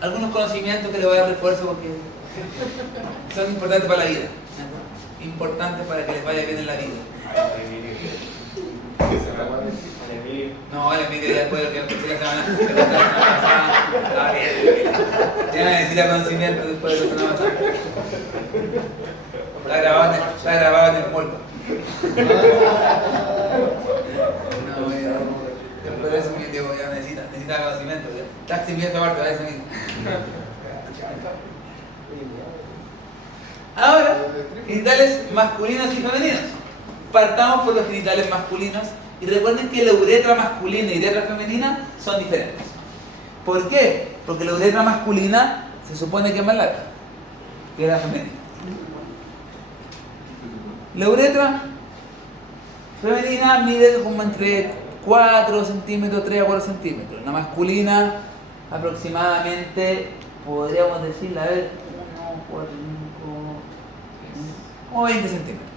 algunos conocimientos que le voy a dar refuerzo porque son importantes para la vida. Importantes para que les vaya bien en la vida. No, el Emilio ya después de lo que empecé la semana pasada, estaba bien. Ya necesita conocimiento después de la semana pasada. Está grabado en el molde. Después de eso Emilio ya necesita conocimiento. Está eximiendo aparte de eso mismo. Ahora, genitales masculinos y femeninos. Partamos por los genitales masculinos y recuerden que la uretra masculina y la uretra femenina son diferentes. ¿Por qué? Porque la uretra masculina se supone que es más larga que la femenina. La uretra femenina mide como entre 4 centímetros, 3 a 4 centímetros. La masculina aproximadamente, podríamos decirle, a ver, 1, 4, 5, o 20 centímetros.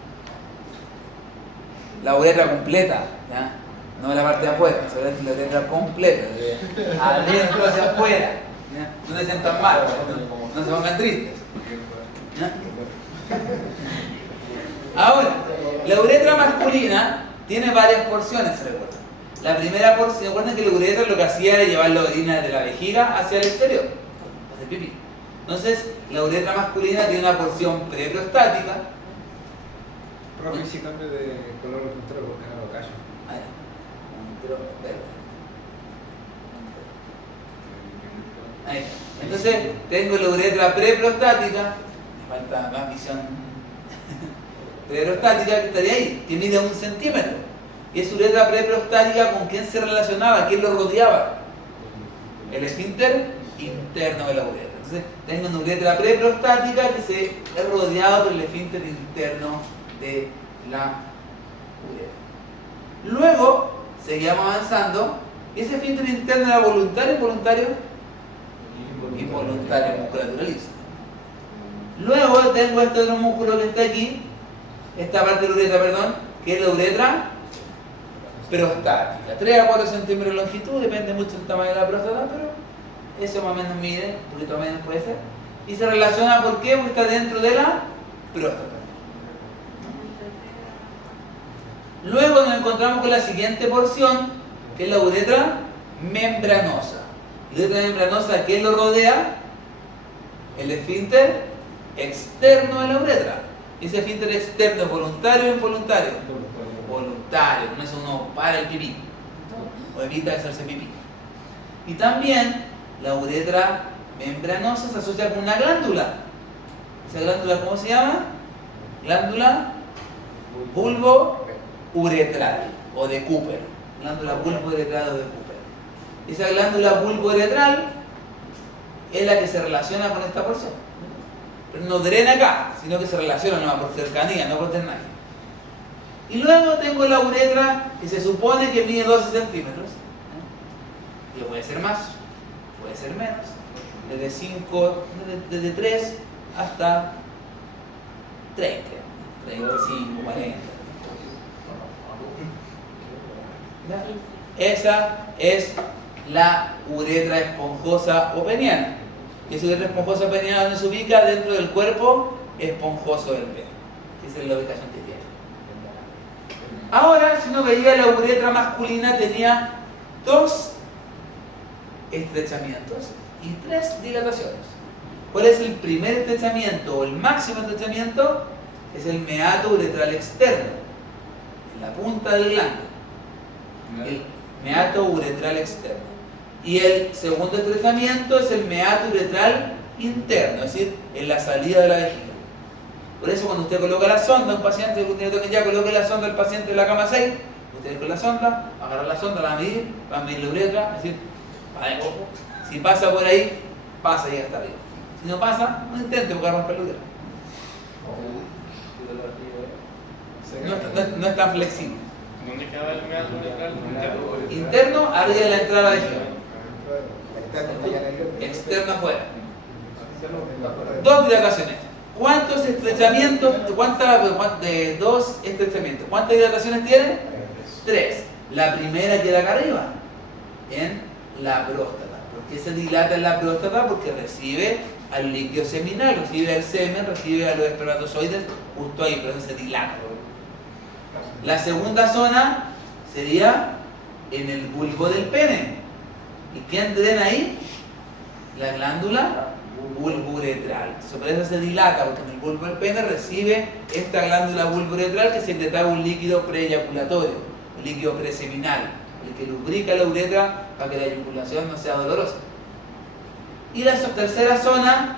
La uretra completa, ¿ya? No la parte de afuera, la uretra completa, de adentro hacia afuera. ¿Ya? No se sientan mal, no se pongan tristes. ¿Ya? Ahora, la uretra masculina tiene varias porciones, ¿se recuerdan? La primera porción, recuerden que la uretra lo que hacía era llevar la orina de la vejiga hacia el exterior, hacia el pipí. Entonces, la uretra masculina tiene una porción preprostática. Profe, si cambio de color el control porque no lo callo. Ahí. Entonces, tengo la uretra preprostática, falta más visión. Preprostática que estaría ahí, que mide 1 centímetro. Y esa uretra preprostática, ¿con quién se relacionaba? ¿Quién lo rodeaba? El esfínter interno de la uretra. Entonces, tengo una uretra preprostática que se es rodeado por el esfínter interno de la uretra. Luego, seguíamos avanzando. ¿Ese esfínter interno era voluntario o involuntario? Involuntario, musculaturalizo. Luego tengo este otro músculo que está aquí, esta parte de la uretra, perdón, que es la uretra prostática. 3 a 4 centímetros de longitud, depende mucho del tamaño de la próstata, pero eso más o menos mide, un poquito menos puede ser. Y se relaciona, ¿por qué? Porque está dentro de la próstata. Luego nos encontramos con la siguiente porción, que es la uretra membranosa. La uretra membranosa, ¿quién lo rodea? El esfínter externo de la uretra. ¿Ese esfínter externo es voluntario o involuntario? Voluntario, no es uno para el pipí o evita hacerse pipí. Y también la uretra membranosa se asocia con una glándula. ¿Esa glándula cómo se llama? Glándula bulbo-uretral o de Cooper. Glándula bulbo-uretral o de Cooper. Esa glándula bulbo-uretral es la que se relaciona con esta porción. Pero no drena acá, sino que se relaciona nomás por cercanía, no por drenaje. Y luego tengo la uretra que se supone que mide 12 centímetros. Y puede ser más, puede ser menos. Desde 3 hasta 30, 35, 40. Esa es la uretra esponjosa o peniana. Y esa uretra esponjosa o peniana, donde se ubica dentro del cuerpo esponjoso del pene. Esa es la ubicación que tiene. Ahora, si uno veía la uretra masculina, tenía 2 estrechamientos y 3 dilataciones. ¿Cuál es el primer estrechamiento o el máximo estrechamiento? Es el meato uretral externo, en la punta del glande. El meato uretral externo. Y el segundo estrechamiento es el meato uretral interno, es decir, en la salida de la vejiga. Por eso cuando usted coloca la sonda a un paciente, que ya coloque la sonda al paciente en la cama 6, usted con la sonda, agarra la sonda, la va a medir la uretra, es decir, para adentro. Si pasa por ahí, pasa y llega hasta arriba. Si no pasa, no intente porque va a romper la uretra. No es tan flexible. ¿Dónde queda el meato uretral interno? Interno, arriba de la entrada de la vejiga. Externo afuera. 2 dilataciones. ¿Cuántos estrechamientos? De 2 estrechamientos. ¿Cuántas dilataciones tiene? 3. La primera queda acá arriba, en la próstata. ¿Por qué se dilata en la próstata? Porque recibe al líquido seminal, recibe al semen, recibe a los espermatozoides justo ahí, por eso se dilata. La segunda zona sería en el bulbo del pene. ¿Y quién drena ahí? La glándula bulbouretral. Entonces por eso se dilata, porque en el bulbo del pene recibe esta glándula bulbouretral que secretaba un líquido preeyaculatorio, un líquido preseminal, el que lubrica la uretra para que la eyaculación no sea dolorosa. Y la tercera zona,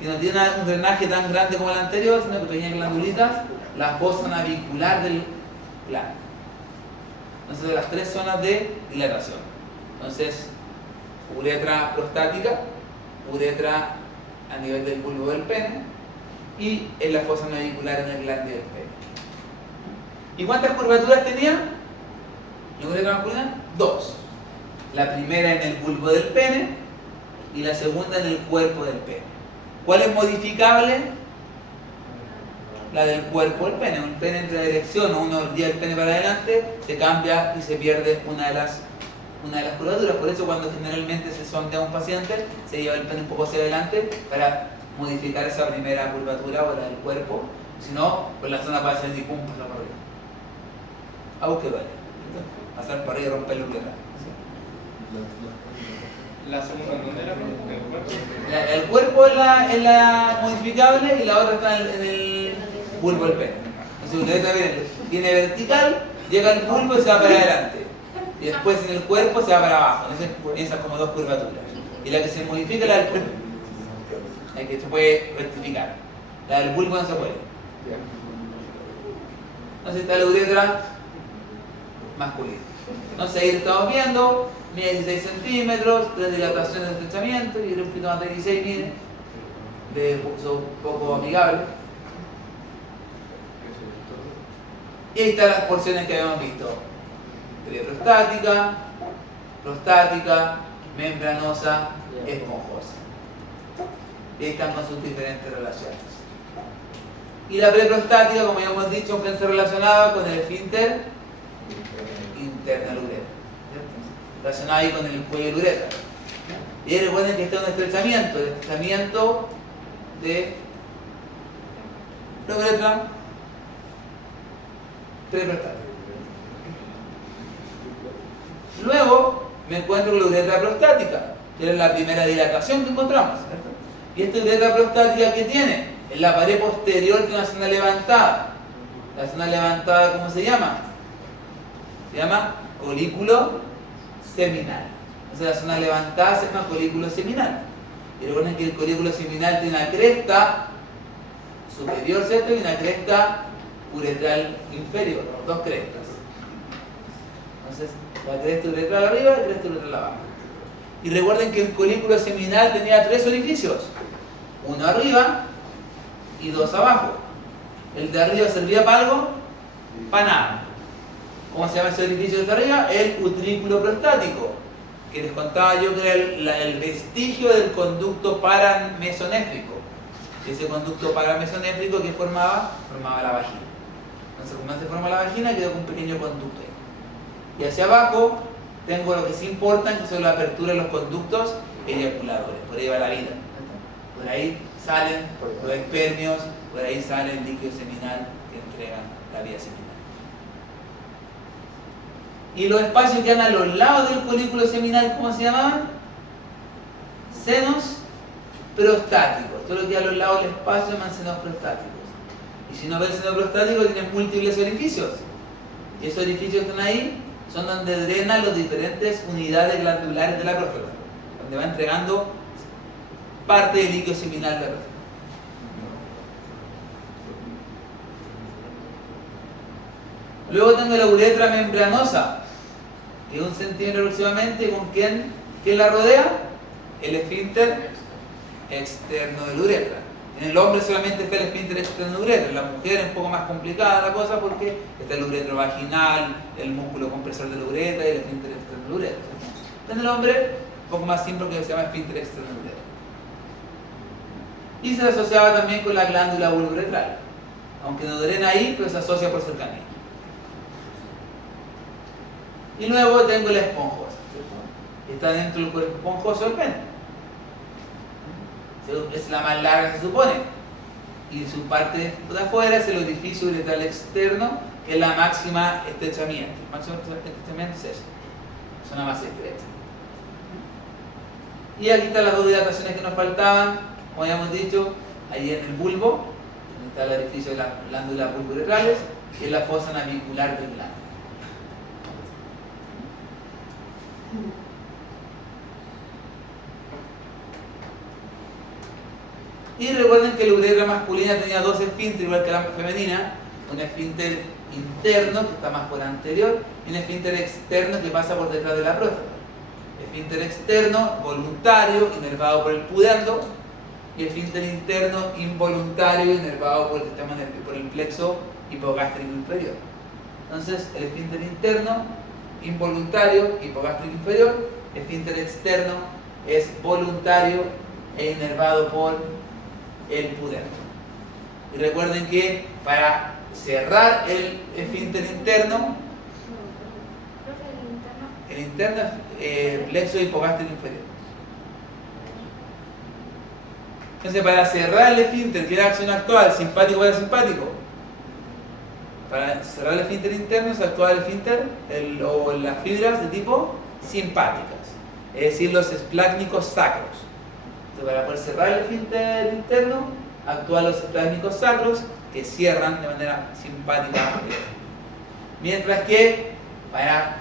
que no tiene un drenaje tan grande como la anterior, sino pequeñas glandulitas, la fosa navicular del glande. Entonces, las tres zonas de dilatación. Entonces, uretra prostática, uretra a nivel del bulbo del pene y en la fosa navicular en el glande del pene. ¿Y cuántas curvaturas tenía la uretra masculina? 2. La primera en el bulbo del pene y la segunda en el cuerpo del pene. ¿Cuál es modificable? La del cuerpo del pene. Un pene entra en erección o uno ordilla el pene para adelante, se cambia y se pierde una de las curvaturas. Por eso cuando generalmente se sondea a un paciente, se lleva el pene un poco hacia adelante para modificar esa primera curvatura o la del cuerpo. Si no, pues la zona pasa y pum, pasa para arriba. Algo que vale. Pasar para arriba y romper la uretra. La segunda, ¿dónde era? ¿En el cuerpo? El cuerpo es la modificable y la otra está en el bulbo del pene. Entonces usted viene vertical, llega al bulbo y se va para adelante. Y después en el cuerpo se va para abajo. Entonces esas como dos curvaturas. Y la que se modifica es la del cuerpo. La que se puede rectificar. La del bulbo no se puede. Entonces está la uretra masculina. Entonces ahí lo estamos viendo. Mide 16 centímetros, 3 dilataciones de estrechamiento y el poquito más de 16 mide, de uso poco amigable. Y ahí están las porciones que habíamos visto: preprostática, prostática, membranosa, esponjosa. Y ahí están con sus diferentes relaciones. Y la preprostática, como ya hemos dicho, que se relacionaba con el esfínter interno del uretra, relacionado ahí con el cuello de la uretra. Y ahí recuerden que está un estrechamiento, el estrechamiento de la uretra preprostática. Luego me encuentro con la uretra prostática, que es la primera dilatación que encontramos, ¿cierto? Y esta uretra prostática, ¿qué tiene? En la pared posterior tiene una zona levantada. La zona levantada, ¿cómo se llama? Se llama colículo seminal. Entonces la zona levantada se llama colículo seminal. Y recuerden que el colículo seminal tiene una cresta superior, ¿cierto? Y una cresta uretral inferior, dos crestas. Entonces la cresta uretral arriba y la cresta uretral abajo. Y recuerden que el colículo seminal tenía 3 orificios: uno arriba y 2 abajo. El de arriba servía para algo, para nada. ¿Cómo se llama ese orificio de arriba? El utrículo prostático, que les contaba yo que era el vestigio del conducto paramesonéfrico. Ese conducto paramesonéfrico que formaba la vagina. Entonces, como se forma la vagina, quedó con un pequeño conducto ahí. Y hacia abajo tengo lo que sí importa, que son la apertura de los conductos eyaculadores. Por ahí va la vida. Por ahí salen los espermios, por ahí sale el líquido seminal que entrega la vía seminal. Y los espacios que andan a los lados del colículo seminal, ¿cómo se llamaban? Senos prostáticos. Todo lo que hay a los lados del espacio se llaman senos prostáticos. Y si no ven seno prostático, tienen múltiples orificios. Y esos orificios que están ahí son donde drenan las diferentes unidades glandulares de la próstata, donde va entregando parte del líquido seminal de la próstata. Luego tengo la uretra membranosa, que es 1 centímetro aproximadamente. ¿Con quién la rodea? El esfínter externo de la uretra. En el hombre solamente está el esfínter externo de la uretra. En la mujer es un poco más complicada la cosa porque está el uretro vaginal, el músculo compresor de la uretra y el esfínter externo de la uretra. En el hombre, un poco más simple, que se llama esfínter externo de la uretra. Y se asociaba también con la glándula bulbouretral, aunque no drena ahí, pero se asocia por cercanía. Y luego tengo la esponjosa. está dentro del cuerpo esponjoso del pene. Es la más larga, se supone. Y su parte de afuera es el orificio uretral externo, que es la máxima estrechamiento. El máximo estrechamiento es eso, es una más estrecha. Y aquí están las dos dilataciones que nos faltaban, como habíamos dicho, ahí en el bulbo, donde está el orificio de las glándulas bulbouretrales, y en la fosa navicular del glande. Y recuerden que la uretra masculina tenía dos esfínteres, igual que la femenina, un esfínter interno que está más por anterior y un esfínter externo que pasa por detrás de la próstata. Esfínter externo voluntario, inervado por el pudendo, y esfínter interno involuntario, inervado por el plexo hipogástrico inferior. Entonces, el esfínter interno involuntario, hipogástrico inferior, esfínter externo es voluntario e inervado por el pudendo. Y recuerden que para cerrar el esfínter interno, el interno es plexo hipogástrico inferior. Entonces, para cerrar el esfínter, que es la acción actual, simpático parasimpático, para cerrar el esfínter interno se actúa el esfínter o las fibras de tipo simpáticas, es decir, los esplácnicos sacros. Entonces, para poder cerrar el esfínter interno, actúan los esplácnicos sacros que cierran de manera simpática. Mientras que para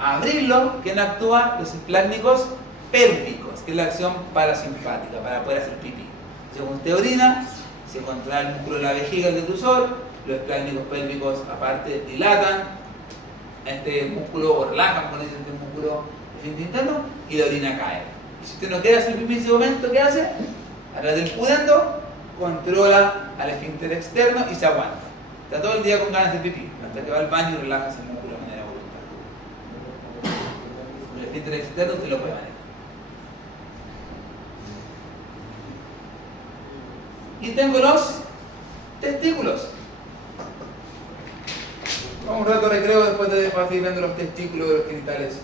abrirlo, ¿quién actúa? Los esplácnicos pélvicos, que es la acción parasimpática, para poder hacer pipí. Según usted orina, se contrae el músculo de la vejiga, el detrusor, los esplácnicos pélvicos aparte dilatan este músculo o relajan con este músculo del esfínter interno y la orina cae. Y si usted no quiere hacer pipí en ese momento, ¿qué hace? A través del pudendo controla al esfínter externo y se aguanta. Está todo el día con ganas de pipí, hasta que va al baño y relaja ese músculo de manera voluntaria. El esfínter externo usted lo puede manejar. Y tengo los testículos. Vamos un rato de recreo después de ir viendo los testículos de los genitales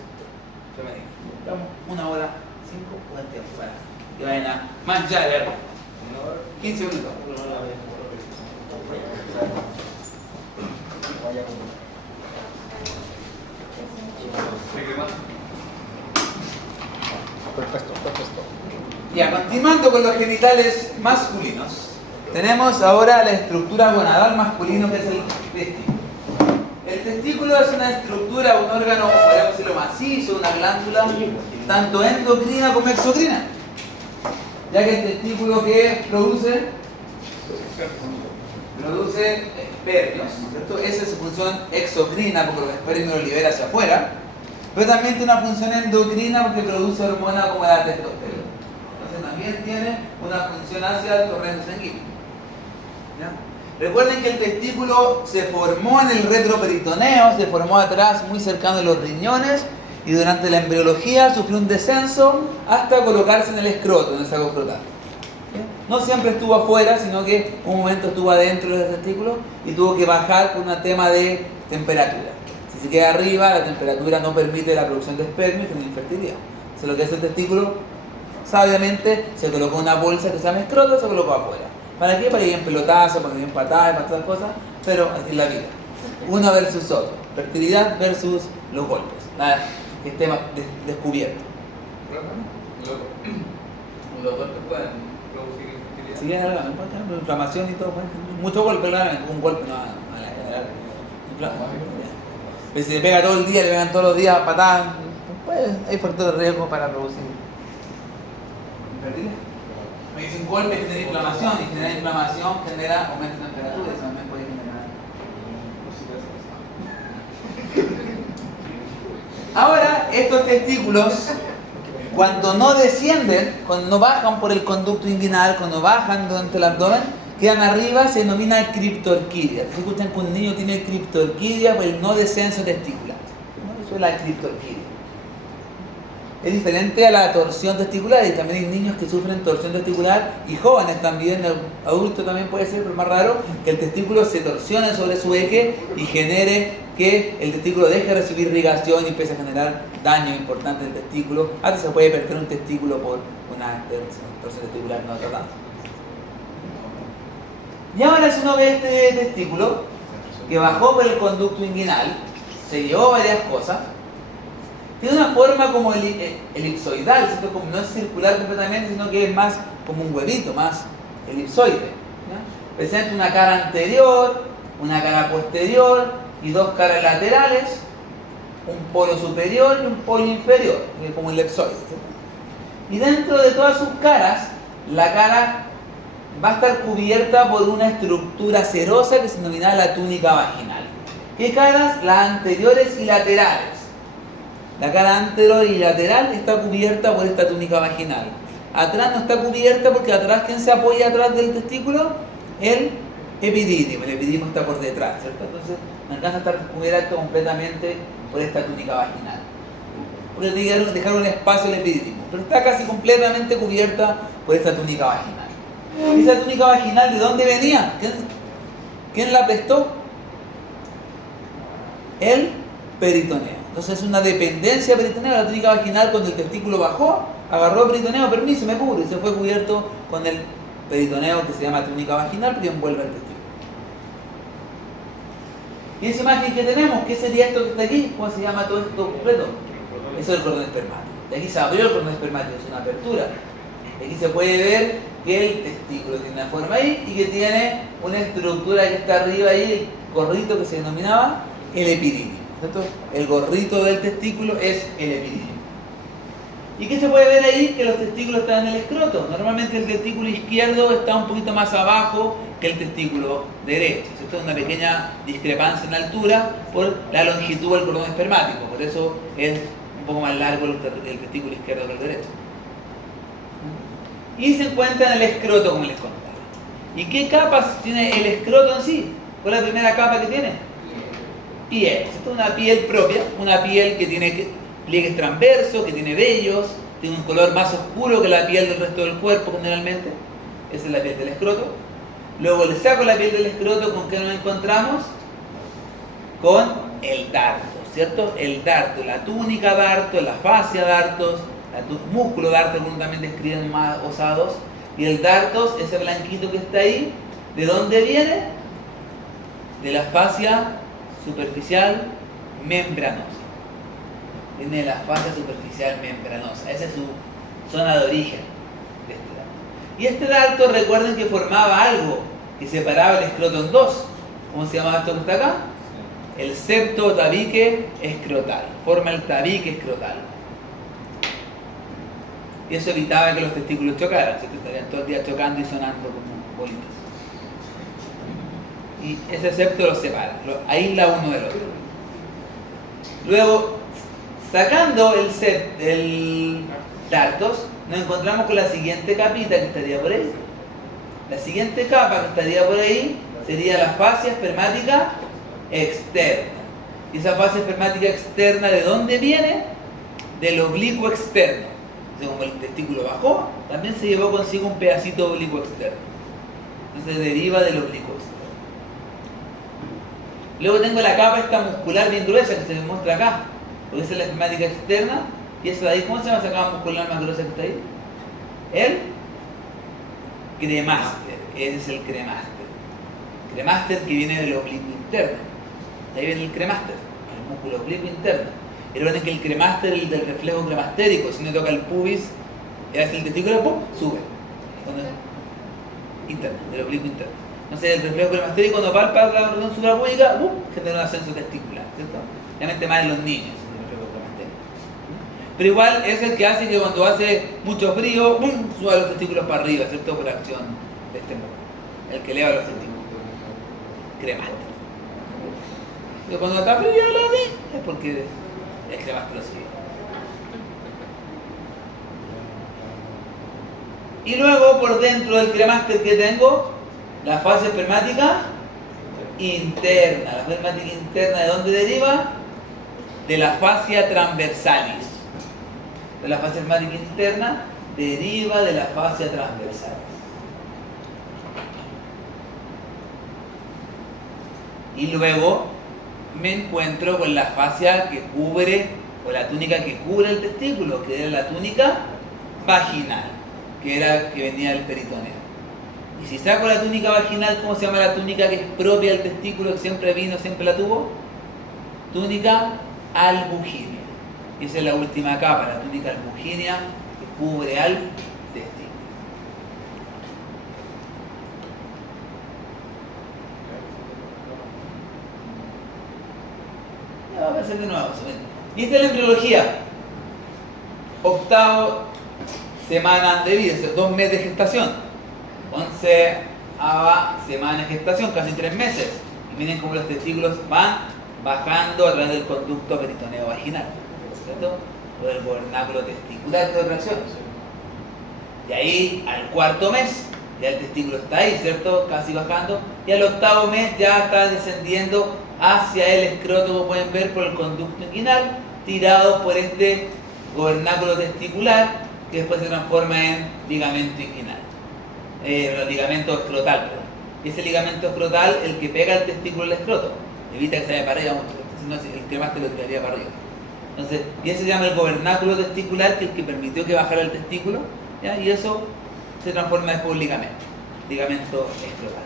femeninos. Estamos 1 hora 5 buen tiempo para que vayan a manchar, ¿verdad? 15 minutos. Perfecto. Ya, continuando con los genitales masculinos, tenemos ahora la estructura gonadal masculino, que es el testículo. El testículo es una estructura, un órgano, podríamos decirlo macizo, una glándula, tanto endocrina como exocrina. Ya que el testículo que produce espermios, ¿cierto? Esa es su función exocrina porque los espermios los libera hacia afuera, pero también tiene una función endocrina porque produce hormonas como la testosterona. Entonces también tiene una función hacia el torrente sanguíneo. ¿Ya? Recuerden que el testículo se formó en el retroperitoneo, se formó atrás muy cercano de los riñones y durante la embriología sufrió un descenso hasta colocarse en el escroto, en el saco escrotal. No siempre estuvo afuera, sino que un momento estuvo adentro del testículo y tuvo que bajar por un tema de temperatura. Si se queda arriba, la temperatura no permite la producción de espermio y tiene infertilidad. Entonces lo que hace el testículo, sabiamente, se colocó una bolsa que se llama escroto y se colocó afuera. ¿Para qué? Para que en pelotazo, para que en patadas, para todas cosas, pero así es la vida. Uno versus otro. Fertilidad versus los golpes. Nada que esté descubierto. Los golpes pueden producir infertilidad. Sí, es algo, por ejemplo, inflamación y todo. Mucho golpe, claramente. Un golpe no a la general. Pero si le pega todo el día, le pegan todos los días patadas, pues hay factores de riesgo para producir infertilidad. Me dicen golpe genera inflamación y generar inflamación genera aumento de temperatura, eso también puede generar. Ahora, estos testículos, cuando no descienden, cuando no bajan por el conducto inguinal, cuando bajan durante el abdomen, quedan arriba, se denomina criptorquidia. Si escuchan que un niño tiene criptorquidia por el no descenso testicular. Eso es la criptorquidia. es diferente a la torsión testicular, y también hay niños que sufren torsión testicular y jóvenes también, adultos también puede ser, pero más raro, que el testículo se torsione sobre su eje y genere que el testículo deje de recibir irrigación y empiece a generar daño importante en el testículo. Hasta se puede perder un testículo por una torsión testicular no tratada. Y ahora si uno ve este testículo que bajó por el conducto inguinal, se llevó varias cosas, tiene una forma como elipsoidal, ¿cierto? Como no es circular completamente, sino que es más como un huevito, más elipsoide, ¿ya? Presenta una cara anterior, una cara posterior y dos caras laterales, un polo superior y un polo inferior, como el elipsoide, ¿cierto? Y dentro de todas sus caras, la cara va a estar cubierta por una estructura serosa que se denomina la túnica vaginal. ¿Qué caras? Las anteriores y laterales. La cara anterior y lateral está cubierta por esta túnica vaginal. Atrás no está cubierta porque atrás, ¿quién se apoya atrás del testículo? El epidídimo. El epidídimo está por detrás, ¿cierto? Entonces no alcanza a estar cubierto completamente por esta túnica vaginal. Porque tiene que dejar un espacio al epidídimo. Pero está casi completamente cubierta por esta túnica vaginal. ¿Esa túnica vaginal de dónde venía? ¿Quién la prestó? El peritoneo. Entonces es una dependencia peritoneo. La túnica vaginal, cuando el testículo bajó, agarró el peritoneo, permiso, me cubro, y se fue cubierto con el peritoneo que se llama túnica vaginal, porque envuelve el testículo. Y esa imagen que tenemos, ¿qué sería esto que está aquí? ¿Cómo se llama todo esto completo? Eso es el cordón espermático. De aquí se abrió el cordón espermático, es una apertura. De aquí se puede ver que el testículo tiene una forma ahí y que tiene una estructura que está arriba ahí, el gorrito que se denominaba el epidídimo. ¿Cierto? El gorrito del testículo es el epidídimo. ¿Y qué se puede ver ahí? Que los testículos están en el escroto. Normalmente el testículo izquierdo está un poquito más abajo que el testículo derecho. ¿Cierto? Una pequeña discrepancia en altura por la longitud del cordón espermático. Por eso es un poco más largo el testículo izquierdo que el derecho. Y se encuentra en el escroto, como les contaba. ¿Y qué capas tiene el escroto en sí? ¿Cuál es la primera capa que tiene? Piel. Esto es una piel propia, una piel que tiene pliegues transversos, que tiene vellos, tiene un color más oscuro que la piel del resto del cuerpo generalmente. Esa es la piel del escroto. Luego le saco la piel del escroto, ¿con qué nos encontramos? Con el darto, ¿cierto? El darto, la túnica darto, la fascia dartos, el músculo darto, algunos también describen más osados. Y el dartos, ese blanquito que está ahí, ¿de dónde viene? De la fascia superficial membranosa. Viene de la fascia superficial membranosa. Esa es su zona de origen de este darto. Y este darto, recuerden que formaba algo que separaba el escroto en dos. ¿Cómo se llama esto que está acá? El septo tabique escrotal. Forma el tabique escrotal. Y eso evitaba que los testículos chocaran. ¿Cierto? Estarían todo el día chocando y sonando como bolitas. Y ese septo los separa, aísla uno del otro. Luego, sacando el dartos, nos encontramos con la siguiente capita que estaría por ahí. La siguiente capa que estaría por ahí sería la fascia espermática externa. Y esa fascia espermática externa, ¿de dónde viene? Del oblicuo externo. Entonces, como el testículo bajó, también se llevó consigo un pedacito de oblicuo externo. Entonces deriva del oblicuo externo. Luego tengo la capa esta muscular bien gruesa que se me muestra acá, porque esa es la espermática externa, y esa de ahí, ¿cómo se llama esa capa muscular más gruesa que está ahí? El cremaster, ese es el cremaster. Cremaster que viene del oblicuo interno. De ahí viene el cremaster, el músculo oblicuo interno. Y recuerden que el cremaster es el del reflejo cremastérico, si uno toca el pubis, hace el testículo, ¡pum!, sube. Interno, del oblicuo interno. Entonces el reflejo cremastérico, cuando palpa la región suprapúbica, genera un ascenso testicular, ¿cierto? Obviamente más en los niños, el reflejo cremastérico. Pero igual es el que hace que cuando hace mucho frío, ¡pum!, suba los testículos para arriba, ¿cierto? Por acción de este músculo. El que eleva los testículos. Cremaster. Pero cuando está frío así, es porque el cremaster lo sigue. Y luego por dentro del cremaster que tengo, la fascia espermática interna. La fascia espermática interna, ¿de dónde deriva? De la fascia transversalis. de la fascia esmática interna deriva de la fascia transversal. Y luego me encuentro con la fascia que cubre, o la túnica que cubre el testículo, que era la túnica vaginal, que venía del peritoneo. Y si saco la túnica vaginal, ¿cómo se llama la túnica que es propia del testículo, que siempre vino, siempre la tuvo? Túnica albuginea. Y esa es la última capa, la túnica albuginea, que cubre al testículo. Ya va a aparecer de nuevo. Y esta es la embriología. Octavo semanas de vida, 2 meses de gestación. 11 semanas de gestación, casi 3 meses. Y miren cómo los testículos van bajando a través del conducto peritoneo vaginal, ¿cierto? Por el gobernáculo testicular de reacción. Y ahí, al 4.º mes, ya el testículo está ahí, ¿cierto? Casi bajando. Y al 8.º mes ya está descendiendo hacia el escroto, como pueden ver, por el conducto inguinal, tirado por este gobernáculo testicular, que después se transforma en ligamento inguinal. Ligamento escrotal, perdón. Y ese ligamento escrotal, el que pega el testículo al escroto, evita que se vaya para arriba mucho, si no el que más te lo tiraría para arriba. Entonces, y ese se llama el gobernáculo testicular, que es el que permitió que bajara el testículo, ¿ya? Y eso se transforma después en ligamento escrotal.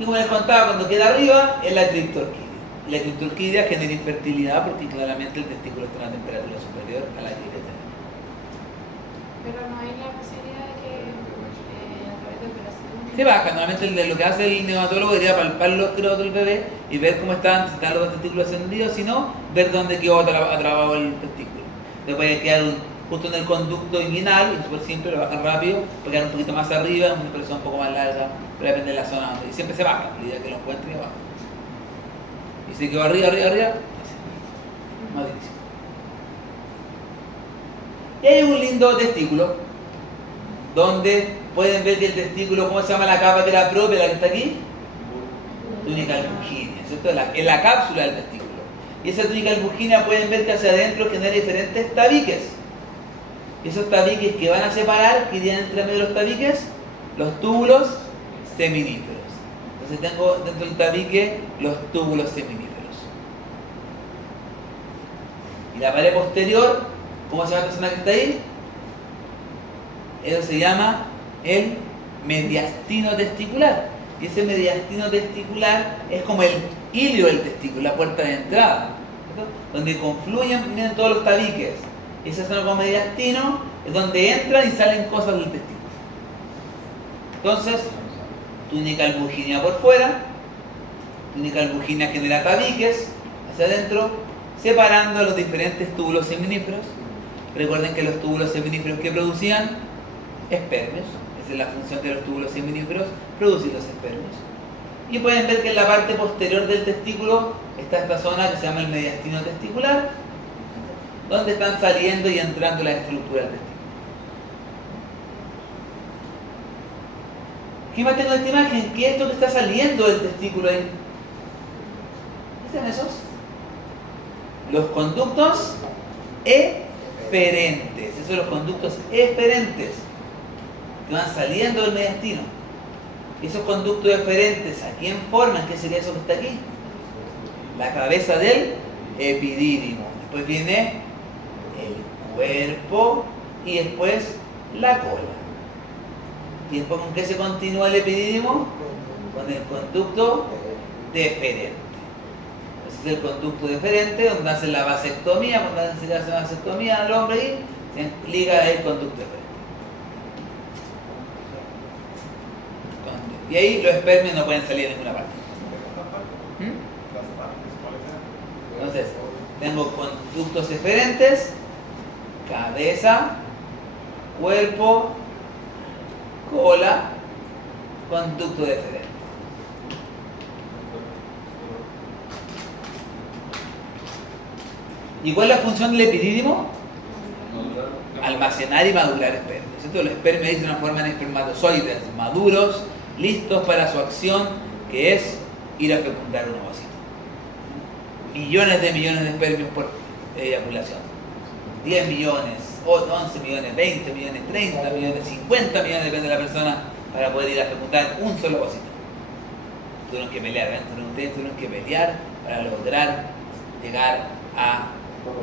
Y como les contaba, cuando queda arriba es la criptorquidia. La criptorquidia genera infertilidad porque claramente el testículo está a una temperatura superior a la que debe tener. Pero no hay la posibilidad de que a través de operación... Se baja, normalmente lo que hace el neonatólogo sería palpar los escrotos del bebé y ver cómo están, si están los testículos ascendidos, si no, ver dónde quedó atrapado el testículo. Después quedar justo en el conducto inguinal, y es súper simple, lo bajan rápido, puede quedar un poquito más arriba, una presión un poco más larga, pero depende de la zona donde. Y siempre se baja, la idea es que lo encuentre y baja. Y si quedó arriba, más difícil. Y hay un lindo testículo, donde pueden ver que el testículo, ¿cómo se llama la capa que era propia, la que está aquí? Túnica albuginea, ¿cierto? En la cápsula del testículo. Y esa túnica albuginea pueden ver que hacia adentro genera diferentes tabiques. Y esos tabiques que van a separar, que irían entre medio de los tabiques, los túbulos seminíferos. Entonces tengo dentro del tabique los túbulos seminíferos. Y la pared posterior, ¿cómo se llama la zona que está ahí? Eso se llama el mediastino testicular. Y ese mediastino testicular es como el hilio del testículo, la puerta de entrada, ¿cierto? Donde confluyen todos los tabiques. Y esa zona como mediastino es donde entran y salen cosas del testículo. Entonces, túnica albuginea por fuera, túnica albuginea genera tabiques hacia adentro, separando los diferentes túbulos seminíferos. Recuerden que los túbulos seminíferos que producían espermios, esa es la función de los túbulos seminíferos, producir los espermios. Y pueden ver que en la parte posterior del testículo está esta zona que se llama el mediastino testicular, donde están saliendo y entrando las estructuras del testículo. ¿Qué más tengo de esta imagen? ¿Qué es esto que está saliendo del testículo ahí? ¿Qué son esos? Los conductos eferentes. Esos son los conductos eferentes que van saliendo del mediastino. Y esos conductos eferentes, ¿a quién forman? ¿Qué sería eso que está aquí? La cabeza del epidídimo. Después viene el cuerpo y después la cola. ¿Y después con qué se continúa el epidídimo? Con el conducto deferente. Ese es el conducto deferente, donde hace la vasectomía, cuando se hace la vasectomía al hombre y se liga el conducto deferente. Y ahí los espermios no pueden salir de ninguna parte. Entonces, tengo conductos eferentes, cabeza, cuerpo, cola, conducto deferente. ¿Y cuál es la función del epidídimo? Almacenar y madurar espermios. Los espermios ahí se transforman en espermatozoides maduros, listos para su acción, que es ir a fecundar un ovocito. millones de espermios por eyaculación. 10 millones, 11 millones, 20 millones, 30 millones, 50 millones, depende de la persona, para poder ir a fecundar un solo ovocito. Tuvieron que pelear, ¿ven? Ustedes tuvieron que pelear para lograr llegar a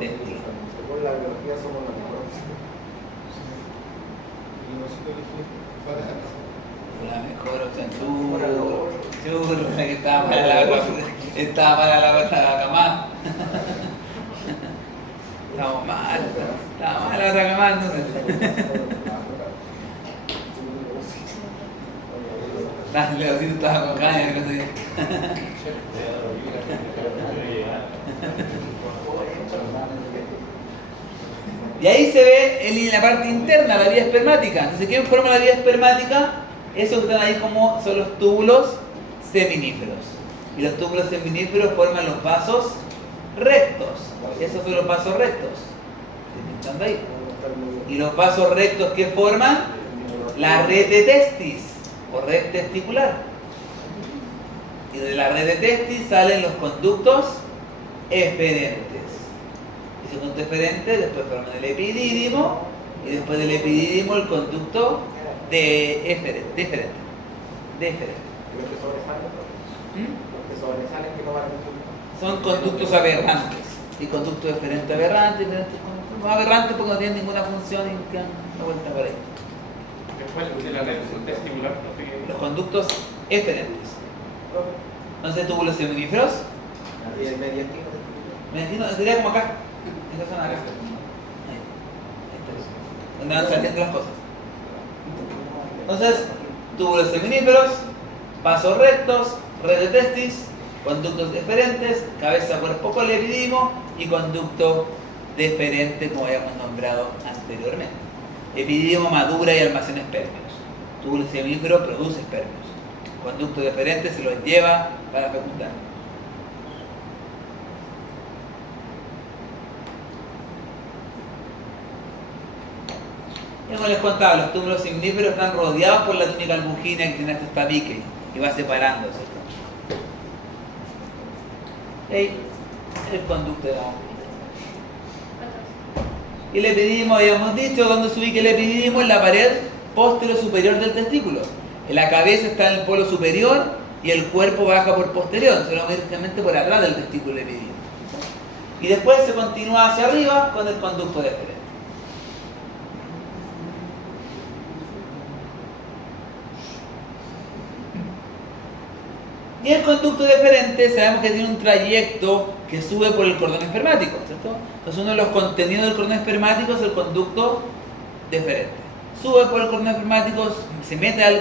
destino. Según la biología somos la mejor opción. Y nosotros elegimos para La mejor opción, churro, que estaba para la otra cama. Estamos mal, estaba mal la otra cama, entonces. El Leocito estaba con caña, no sé. Y ahí se ve en la parte interna, la vía espermática. Entonces, ¿quién forma la vía espermática? Esos que están ahí como son los túbulos seminíferos. Y los túbulos seminíferos forman los vasos rectos. Esos son los vasos rectos. ¿Están ahí? Y los vasos rectos que forman la red de testis o red testicular. Y de la red de testis salen los conductos eferentes. Ese conducto eferente después forman el epidídimo y después del epidídimo el conducto deferente. Los que sobresalen, los que sobresalen que no van a Son conductos aberrantes. Y conductos eferentes aberrantes, no aberrantes porque no tienen ninguna función y quedan una vuelta por ahí. Después de la reducción testicular, no sé qué. Los conductos eferentes. Entonces, túbulos seminíferos. Y el mediastino. Mediastino sería como acá. Esa zona de acá. Ahí. Donde van saliendo las cosas. Entonces, túbulos seminíferos, vasos rectos, red de testis, conductos deferentes, cabeza, cuerpo, cola, epidídimo y conducto deferente, como habíamos nombrado anteriormente. Epidídimo madura y almacena espermios. Túbulo seminífero produce espermios. Conducto deferente se los lleva para fecundar. Y como les contaba, los túbulos seminíferos están rodeados por la túnica albugínea que tiene este tabique y va separándose. El conducto de la bombilla. Y el epidídimo, habíamos dicho, ¿dónde se ubica el epidídimo? En la pared posterior superior del testículo. En la cabeza está en el polo superior y el cuerpo baja por posterior, solamente por atrás del testículo epidídimo. Y después se continúa hacia arriba con el conducto deferente. Y el conducto deferente sabemos que tiene un trayecto que sube por el cordón espermático, ¿cierto? Entonces uno de los contenidos del cordón espermático es el conducto deferente. Sube por el cordón espermático, se mete al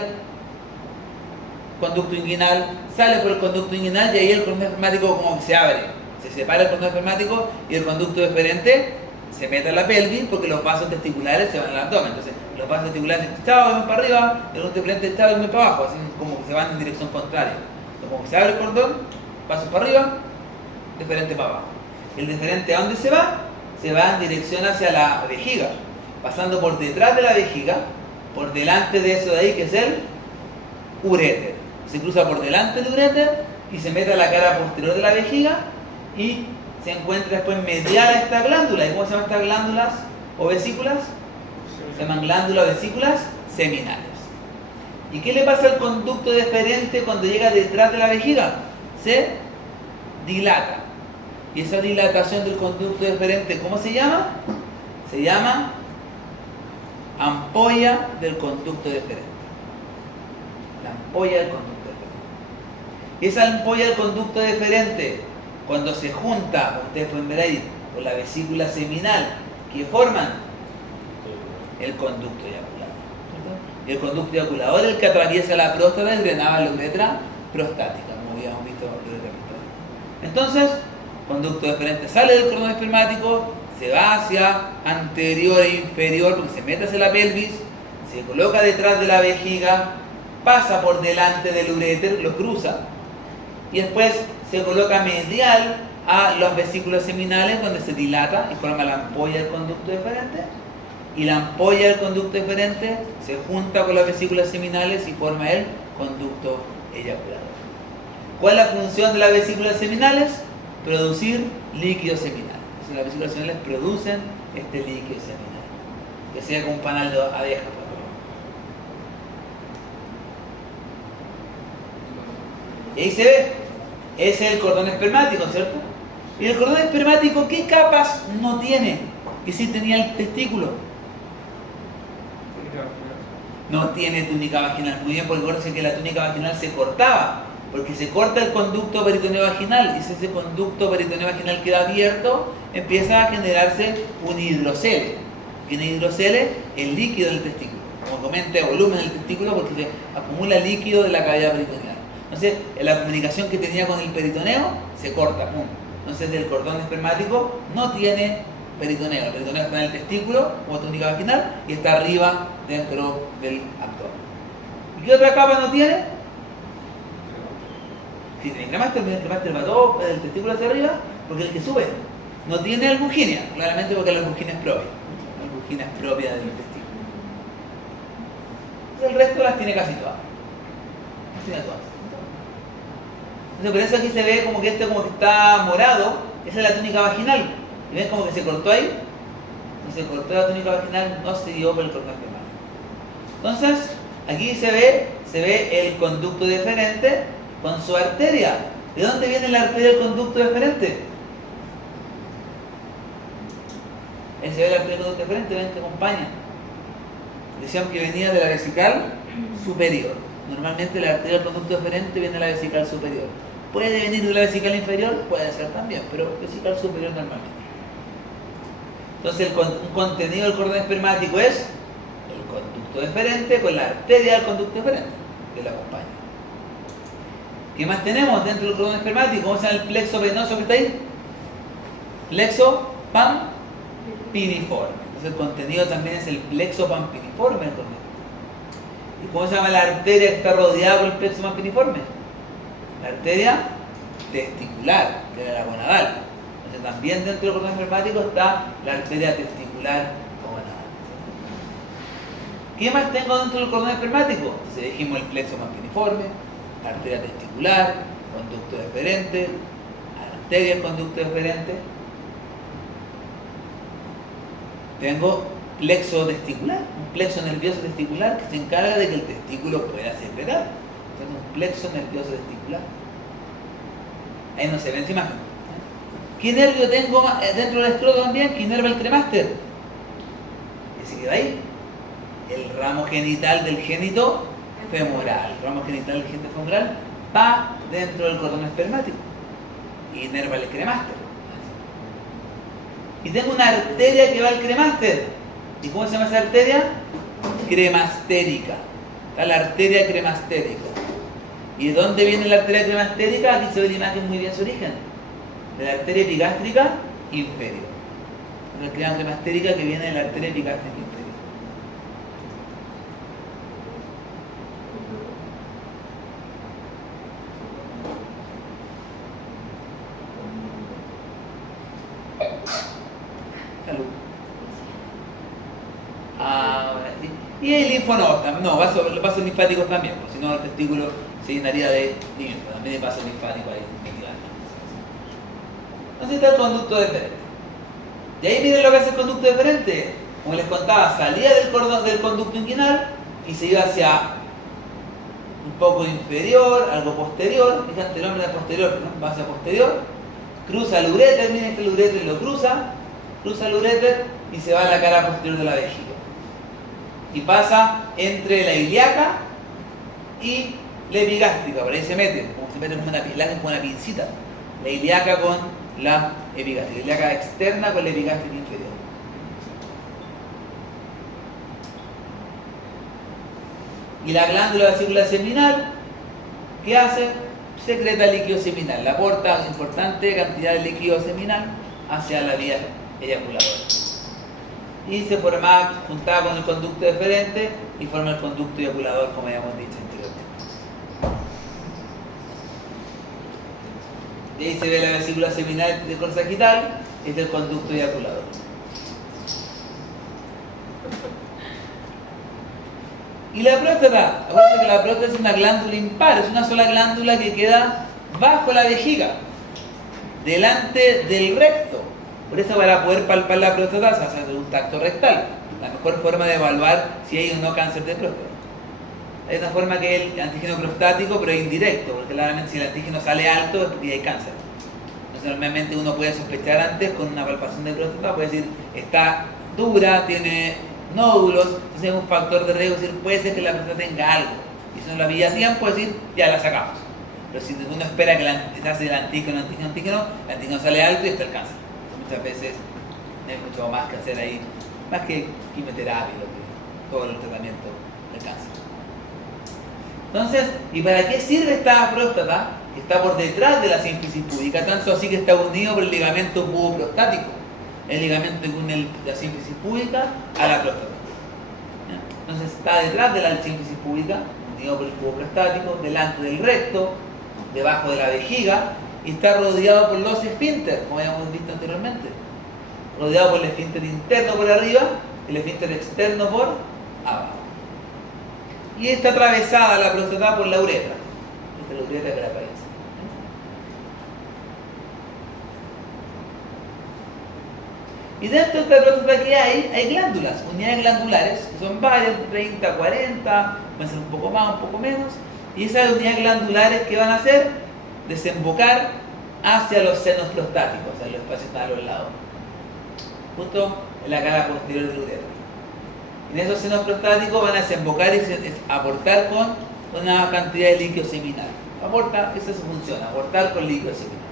conducto inguinal, sale por el conducto inguinal y ahí el cordón espermático como que se abre. Se separa el cordón espermático y el conducto deferente se mete a la pelvis porque los vasos testiculares se van al abdomen. Entonces los vasos testiculares ven para arriba, el cordón deferente ven para abajo, así como que se van en dirección contraria. Como que se abre el cordón, pasos para arriba, deferente para abajo. El deferente, ¿a dónde se va? Se va en dirección hacia la vejiga, pasando por detrás de la vejiga, por delante de eso de ahí que es el uréter. Se cruza por delante del uréter y se mete a la cara posterior de la vejiga y se encuentra después medial a esta glándula. ¿Y cómo se llaman estas glándulas o vesículas? Se llaman glándulas o vesículas seminales. ¿Y qué le pasa al conducto deferente cuando llega detrás de la vejiga? Se dilata. ¿Y esa dilatación del conducto deferente cómo se llama? Se llama ampolla del conducto deferente. La ampolla del conducto deferente. Y esa ampolla del conducto deferente, cuando se junta, como ustedes pueden ver ahí, con la vesícula seminal, que forman el conducto eyaculador. Y el conducto eyaculador es el que atraviesa la próstata y drenaba la uretra prostática, como habíamos visto en la uretra prostática. Entonces, conducto deferente sale del cordón espermático, se va hacia anterior e inferior porque se mete hacia la pelvis, se coloca detrás de la vejiga, pasa por delante del uréter, lo cruza y después se coloca medial a las vesículas seminales donde se dilata y forma la ampolla del conducto deferente. Y la ampolla del conducto deferente se junta con las vesículas seminales y forma el conducto eyaculador. ¿Cuál es la función de las vesículas seminales? producir líquido seminal. Entonces las vesículas seminales producen este líquido seminal, que sea como un panal de abeja. Y ahí se ve, ese es el cordón espermático, ¿cierto? Y el cordón espermático, ¿qué capas no tiene? Que sí tenía el testículo. No tiene túnica vaginal. Muy bien, porque acuérdense que la túnica vaginal se cortaba, porque se corta el conducto peritoneo vaginal, y si ese conducto peritoneo vaginal queda abierto, empieza a generarse un hidrocele. Y en el hidrocele, el líquido del testículo. Como comenté, volumen del testículo, porque se acumula líquido de la cavidad peritoneal. Entonces, la comunicación que tenía con el peritoneo se corta. ¡Pum! Entonces, el cordón espermático no tiene peritoneo. El peritoneo está en el testículo, como túnica vaginal, y está arriba, dentro del abdomen. ¿Y qué otra capa no tiene? Si tiene cremaster, el cremaster va todo del testículo hacia arriba, porque el que sube no tiene albuginia, claramente porque la albuginia es propia. La albuginia es propia del testículo. Entonces, el resto las tiene casi todas. Las tiene todas. Entonces, por eso aquí se ve como que como que está morado, esa es la túnica vaginal. ¿Y ven como que se cortó ahí? Y se cortó la túnica vaginal, no se dio por el cordón espermático. Entonces, aquí se ve el conducto deferente con su arteria. ¿De dónde viene la arteria del conducto deferente? Ahí se ve la arteria del conducto deferente, ven que acompaña. Decíamos que venía de la vesical superior. Normalmente la arteria del conducto deferente viene de la vesical superior. ¿Puede venir de la vesical inferior? Puede ser también, pero vesical superior normalmente. Entonces, un contenido del cordón espermático es el conducto deferente con la arteria del conducto deferente que la acompaña. ¿Qué más tenemos dentro del cordón espermático? ¿Cómo se llama el plexo venoso que está ahí? Plexo pampiniforme. Entonces, el contenido también es el plexo pampiniforme del cordón. ¿Y cómo se llama la arteria que está rodeada por el plexo pampiniforme? La arteria testicular, que era la gonadal. Entonces, también dentro del cordón espermático está la arteria testicular gonadal. ¿Qué más tengo dentro del cordón espermático? Entonces, dijimos el plexo pampiniforme, la arteria testicular, conducto deferente, arteria del conducto deferente. Tengo plexo testicular, un plexo nervioso testicular que se encarga de que el testículo pueda secretar. Entonces, un plexo nervioso testicular. Ahí no se ve en esa imagen. ¿Qué nervio tengo dentro del escroto también? ¿Qué inerva el cremaster? Ese queda ahí. El ramo genital del génito femoral. El ramo genital del génito femoral va dentro del cordón espermático. Inerva el cremaster. Y tengo una arteria que va al cremaster. ¿Y cómo se llama esa arteria? Cremastérica. Está la arteria cremastérica. ¿Y de dónde viene la arteria cremastérica? Aquí se ve la imagen muy bien su origen. De la arteria epigástrica inferior. La arteria cremastérica que viene de la arteria epigástrica inferior. Salud. Ahora, y el linfonodo, no, vasos linfáticos también, porque si no el testículo se llenaría de linfa, también hay vasos linfáticos ahí. Entonces está el conducto deferente. Y ahí miren lo que hace el conducto deferente. Como les contaba, salía del conducto inguinal y se iba hacia un poco inferior, algo posterior, fíjate el nombre de posterior, ¿no? Va hacia posterior, cruza el uréter, miren que el uréter lo cruza el uréter y se va a la cara posterior de la vejiga. Y pasa entre la ilíaca y la epigástrica, por ahí se mete, como se mete como una pincita, la ilíaca con la epigástrica, la ilíaca externa con la epigástrica inferior. Y la glándula vesícula seminal, ¿qué hace? Secreta líquido seminal, le aporta importante cantidad de líquido seminal hacia la vía eyaculadora. Y se forma, juntaba con el conducto deferente y forma el conducto eyaculador, como habíamos dicho anteriormente. Y ahí se ve la vesícula seminal de cor sagital, es el conducto eyaculador. Y la próstata, acuérdense que la próstata es una glándula impar, es una sola glándula que queda bajo la vejiga. delante del recto. Por eso, para poder palpar la próstata se hace un tacto rectal. La mejor forma de evaluar si hay o no cáncer de próstata. Hay una forma que es el antígeno prostático, pero indirecto, porque claramente si el antígeno sale alto es porque hay cáncer. Entonces normalmente uno puede sospechar antes con una palpación de próstata, puede decir, está dura, tiene nódulos, entonces es un factor de riesgo, decir, puede ser que la próstata tenga algo. Y si no la pilla a tiempo, decir, ya la sacamos. Pero si uno espera que se hace el antígeno, el antígeno sale alto y está el cáncer. Entonces, muchas veces no hay mucho más que hacer ahí, más que quimioterapia, todo el tratamiento del cáncer. Entonces, ¿y para qué sirve esta próstata? Que está por detrás de la sínfisis púbica, tanto así que está unido por el ligamento puboprostático, el ligamento que une la sínfisis púbica a la próstata. Entonces está detrás de la sínfisis púbica, unido por el puboprostático, delante del recto, debajo de la vejiga, y está rodeado por los esfínteres, como habíamos visto anteriormente. Rodeado por el esfínter interno por arriba, el esfínter externo por abajo. Y está atravesada la próstata por la uretra. Esta es la uretra que la atraviesa. Y dentro de esta próstata que hay glándulas, unidades glandulares, que son varias, 30, 40, pueden ser un poco más, un poco menos. Y esas unidades glandulares que van a hacer, desembocar hacia los senos prostáticos, en los espacios que están a los lados. Justo en la cara posterior de la uretra. En esos senos prostáticos van a desembocar y aportar con una cantidad de líquido seminal. Aporta, esa es su función, aportar con líquido seminal.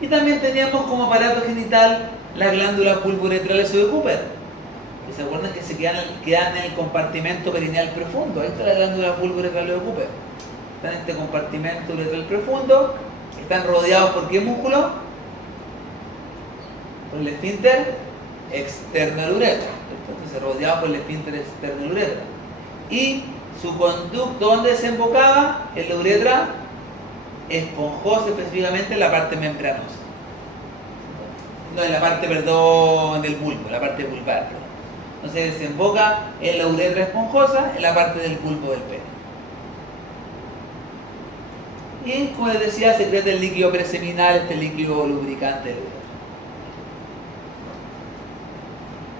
Y también teníamos como aparato genital las glándulas pulvoretrales o de Cooper. Que se acuerdan que se quedan en el compartimento perineal profundo. Ahí está la glándula pulvoretral o de Cooper. Están en este compartimento uretral profundo. Están rodeados por ¿qué músculo? Por el esfínter externo de la uretra. Entonces rodeado por el esfínter externo de la uretra. Y su conducto, ¿dónde desembocaba? En la uretra esponjosa, específicamente en la parte membranosa. No, en la parte, perdón, del bulbo, la parte vulvar. Entonces desemboca en la uretra esponjosa, en la parte del bulbo del pene. Y como les decía, secreta el líquido preseminal, este líquido lubricante del uretra.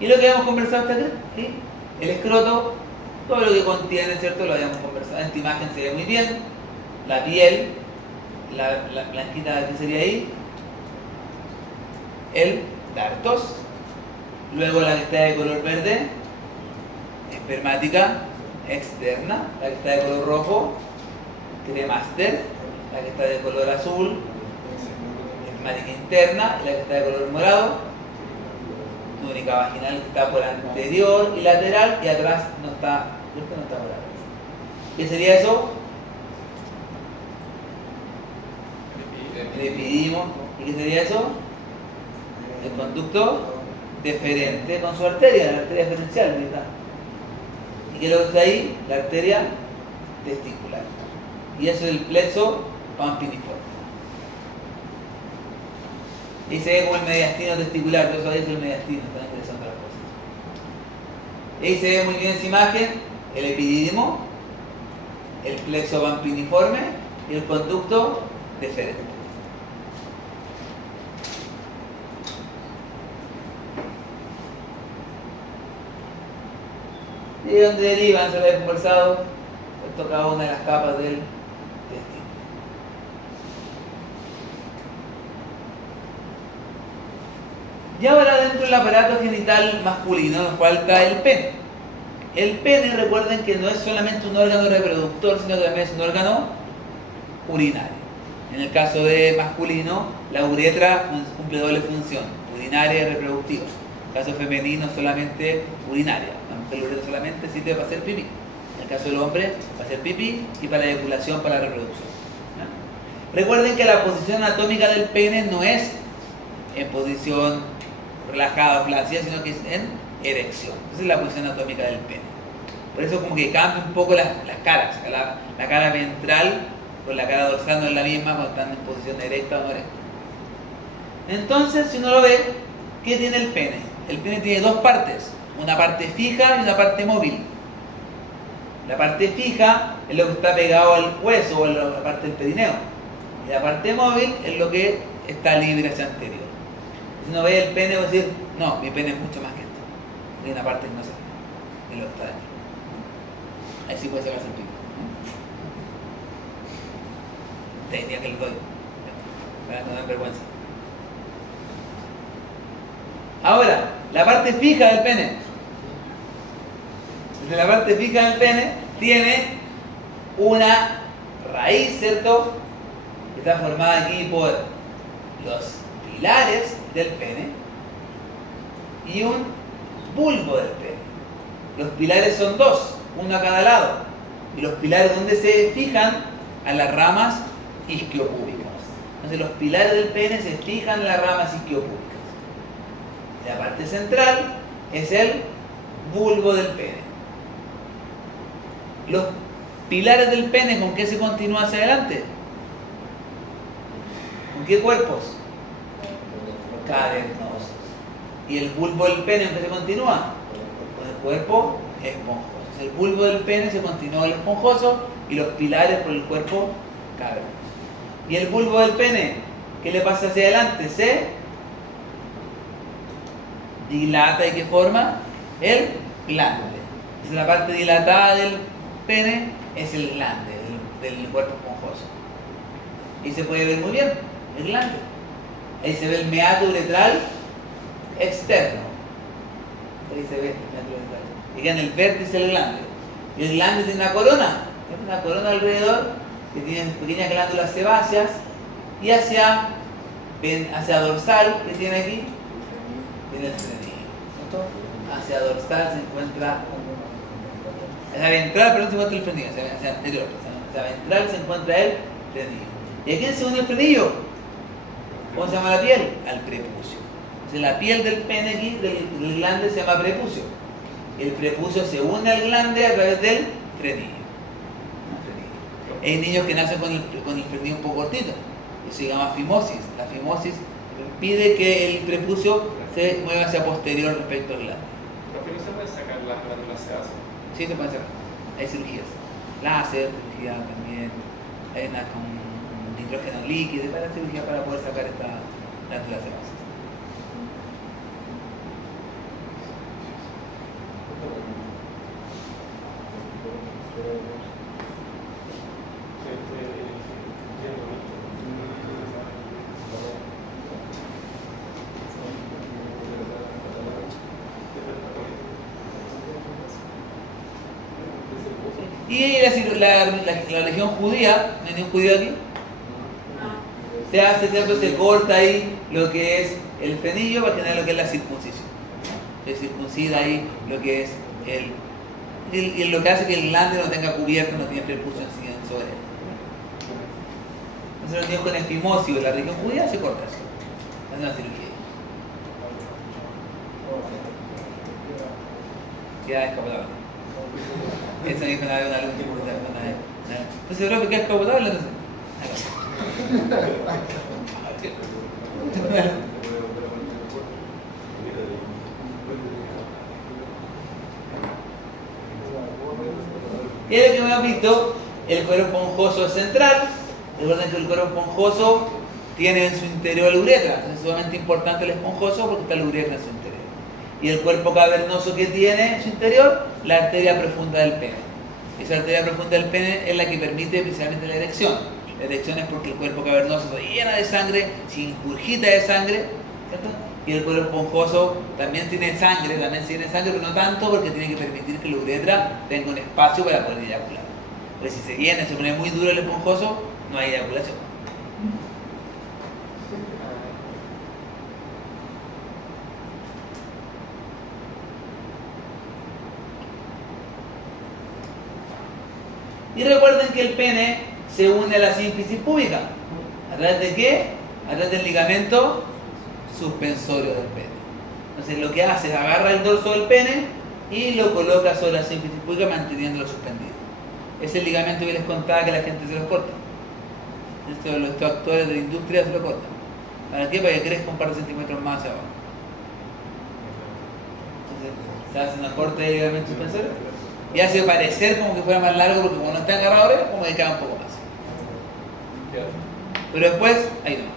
Y lo que habíamos conversado hasta aquí, ¿sí? El escroto, todo lo que contiene, ¿cierto? Lo habíamos conversado. En esta imagen se ve muy bien. La piel, la blanquita que sería ahí, el dartos, luego la que está de color verde, espermática externa, la que está de color rojo, cremaster, la que está de color azul, espermática interna, y la que está de color morado, túnica vaginal que está por anterior y lateral, y atrás no está, ¿cierto? No está por atrás. ¿Qué sería eso? El epidimo. ¿Y qué sería eso? El conducto deferente con su arteria, la arteria deferencial, ¿verdad? ¿Y qué es lo que está ahí? La arteria testicular. Y eso es el plexo pampiniforme. Y se ve como el mediastino testicular, por eso ahí es el mediastino, están interesando las cosas. Y ahí se ve muy bien esa imagen, el epidídimo, el plexo pampiniforme y el conducto deferente. Y de donde derivan, se lo he conversado, esto cada una de las capas del intestino. Y ahora dentro del aparato genital masculino nos falta el pene. El pene, recuerden que no es solamente un órgano reproductor, sino que también es un órgano urinario. En el caso de masculino, la uretra cumple doble función, urinaria y reproductiva. En el caso femenino, solamente urinaria. La uretra solamente sirve para hacer pipí. En el caso del hombre, para hacer pipí y para la eyaculación, para la reproducción. ¿No? Recuerden que la posición anatómica del pene no es en posición relajada o flácida, sino que es en erección. Esa es la posición anatómica del pene. Por eso como que cambia un poco las caras. La cara ventral con la cara dorsal no es la misma cuando están en posición erecta o no erecta. Entonces, si uno lo ve, ¿qué tiene el pene? El pene tiene dos partes. Una parte fija y una parte móvil. La parte fija es lo que está pegado al hueso o a la parte del perineo. Y la parte móvil es lo que está libre hacia anterior. Si uno ve el pene, va a decir, no, mi pene es mucho más que esto. Hay una parte que no se ve, es lo que está dentro. Ahí sí puede sacarse el pico. Tenía que le doy, para que no den vergüenza. Ahora, la parte fija del pene. Desde la parte fija del pene tiene una raíz, ¿cierto? Que está formada aquí por los pilares del pene y un bulbo del pene. Los pilares son dos, uno a cada lado. Y los pilares, ¿dónde se fijan? A las ramas isquiopúbicas. Entonces los pilares del pene se fijan en las ramas isquiopúbicas. La parte central es el bulbo del pene. Los pilares del pene, ¿con qué se continúa hacia adelante? ¿Con qué cuerpos? Cavernosos. ¿Y el bulbo del pene en qué se continúa? Con el cuerpo esponjoso. Entonces, el bulbo del pene se continúa el esponjoso y los pilares por el cuerpo cavernoso. ¿Y el bulbo del pene? ¿Qué le pasa hacia adelante? Se dilata. ¿Y qué forma? El glande. Entonces, la parte dilatada del pene es el glande del cuerpo esponjoso. Y se puede ver muy bien el glande. Ahí se ve el meato uretral externo. Ahí se ve el meato uretral. Y queda en el vértice del glande. Y el glande tiene una corona alrededor que tiene pequeñas glándulas sebáceas y hacia dorsal que tiene aquí tiene el frenillo. Hacia dorsal se encuentra, hacia ventral, perdón, se encuentra el frenillo, hacia anterior, hacia ventral se encuentra el frenillo. ¿Y a quién se une el frenillo? ¿Cómo se llama la piel? Al prepucio. Entonces la piel del pene aquí, del glande, se llama prepucio. El prepucio se une al glande a través del frenillo. Hay niños que nacen con el frenillo un poco cortito. Eso se llama fimosis. La fimosis impide que el prepucio se mueva hacia posterior respecto al glande. Profe, ¿no se puede sacar las glándulas sebáceas? Sí, se pueden sacar. Hay cirugías. Láser, cirugía también. Hay una con nitrógeno líquido y para cirugía para poder sacar esta glándula sebácea. Y la religión judía, ¿no hay ningún judío aquí? Se hace, se corta ahí lo que es el frenillo para generar lo que es la circuncisión. Se circuncida ahí lo que es y lo que hace que el glande no tenga cubierto, no tiene prepucio sobre él. Entonces los niños con efimosis de la religión judía se corta eso. Hacen una cirugía. Queda descapotable. Eso me dijo una vez una alumna. Entonces, profe, ¿qué es descapotable? Y es lo que hemos visto, el cuero esponjoso central. Recuerden que el cuero esponjoso tiene en su interior la uretra. Entonces es sumamente importante el esponjoso porque está la uretra en su interior. Y el cuerpo cavernoso que tiene en su interior, la arteria profunda del pene. Esa arteria profunda del pene es la que permite principalmente la erección. La erección es porque el cuerpo cavernoso se llena de sangre, se ingurgita de sangre, ¿cierto? Y el cuero esponjoso también tiene sangre, pero no tanto porque tiene que permitir que la uretra tenga un espacio para poder eyacular. Pero si se llena, se pone muy duro el esponjoso, no hay eyaculación. Y recuerden que el pene se une a la sínfisis púbica. ¿A través de qué? A través del ligamento suspensorio del pene. Entonces lo que hace es agarra el dorso del pene y lo coloca sobre la sínfisis púbica manteniéndolo suspendido. Ese ligamento que les contaba que la gente se los corta. Los actores de la industria se lo cortan. ¿Para qué? Para que crezca un par de centímetros más hacia abajo. Entonces se hace una corte de ligamento suspensorio y hace parecer como que fuera más largo porque como no está agarrado ahora, como que queda un poco más. Pero después, ahí nomás.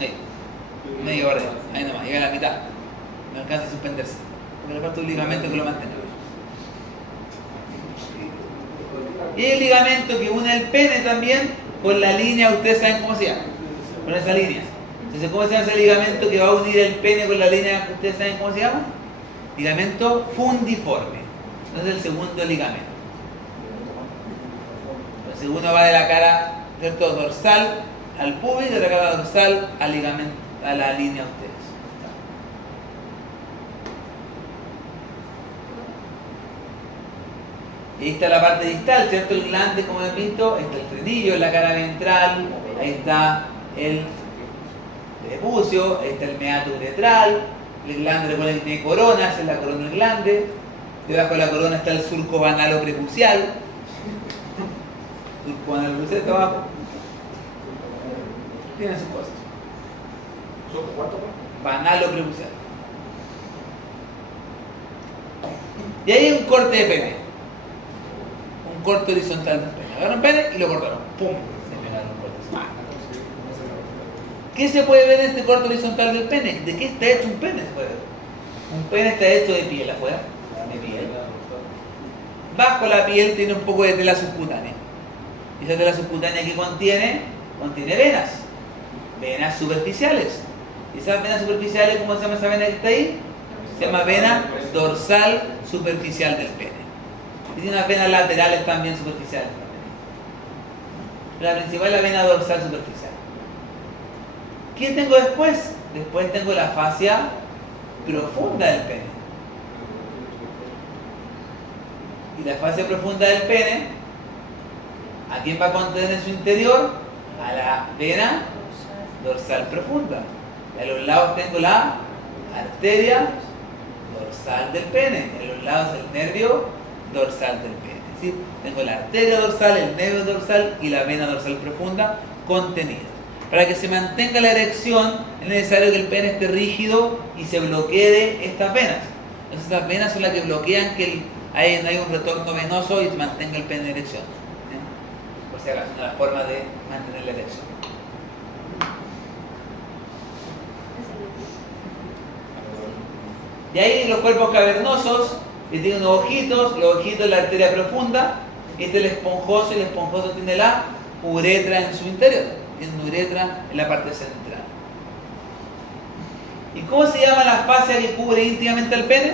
Ahí. Medio barrio, ahí nomás, llega a la mitad. No alcanza a suspenderse. Porque le falta un ligamento que lo mantenga. Y el ligamento que une el pene también con la línea, ustedes saben cómo se llama. Con esa línea. Entonces, ¿cómo se llama ese ligamento que va a unir el pene con la línea? ¿Ustedes saben cómo se llama? Ligamento fundiforme. Entonces, el segundo ligamento. Entonces, uno va de la cara, ¿cierto?, dorsal al pubis, de la cara dorsal al ligamento, a la línea de ustedes. Y ahí está la parte distal, ¿cierto? El glande, como han visto, ahí está el frenillo, la cara ventral, ahí está el prepucio, ahí está el meato uretral, el glande, recuerden que tiene corona, esa es la corona del glande, debajo de la corona está el surco banalo-prepucial, surco banalo-prepucial está abajo, tienen sus cosas. ¿Surco cuánto? Banalo-prepucial. Y ahí hay un corte de pene. Un corte horizontal del pene. Agarraron pene y lo cortaron. ¡Pum! Se pegaron un corte. ¿Qué se puede ver en este corte horizontal del pene? ¿De qué está hecho un pene? Se puede ver. Un pene está hecho de piel afuera. De piel. Bajo la piel tiene un poco de tela subcutánea. Y esa tela subcutánea que contiene venas. Venas superficiales. Y esas venas superficiales, ¿cómo se llama esa vena que está ahí? Se llama vena dorsal superficial del pene. Y tiene unas venas laterales también superficiales. La principal es la vena dorsal superficial. ¿Qué tengo después? Después tengo la fascia profunda del pene. Y la fascia profunda del pene, ¿a quién va a contener en su interior? A la vena dorsal profunda. A los lados tengo la arteria dorsal del pene. En los lados el nervio dorsal del pene. Es decir, tengo la arteria dorsal, el nervio dorsal y la vena dorsal profunda contenidas. Para que se mantenga la erección es necesario que el pene esté rígido y se bloquee estas venas. Entonces esas venas son las que bloquean que no hay un retorno venoso y se mantenga el pene en erección. Por si acaso, una de las formas de mantener la erección. Y ahí los cuerpos cavernosos que tienen unos ojitos, los ojitos la arteria profunda, este es el esponjoso y el esponjoso tiene la uretra en su interior, tiene una uretra en la parte central. ¿Y cómo se llama la fascia que cubre íntimamente al pene?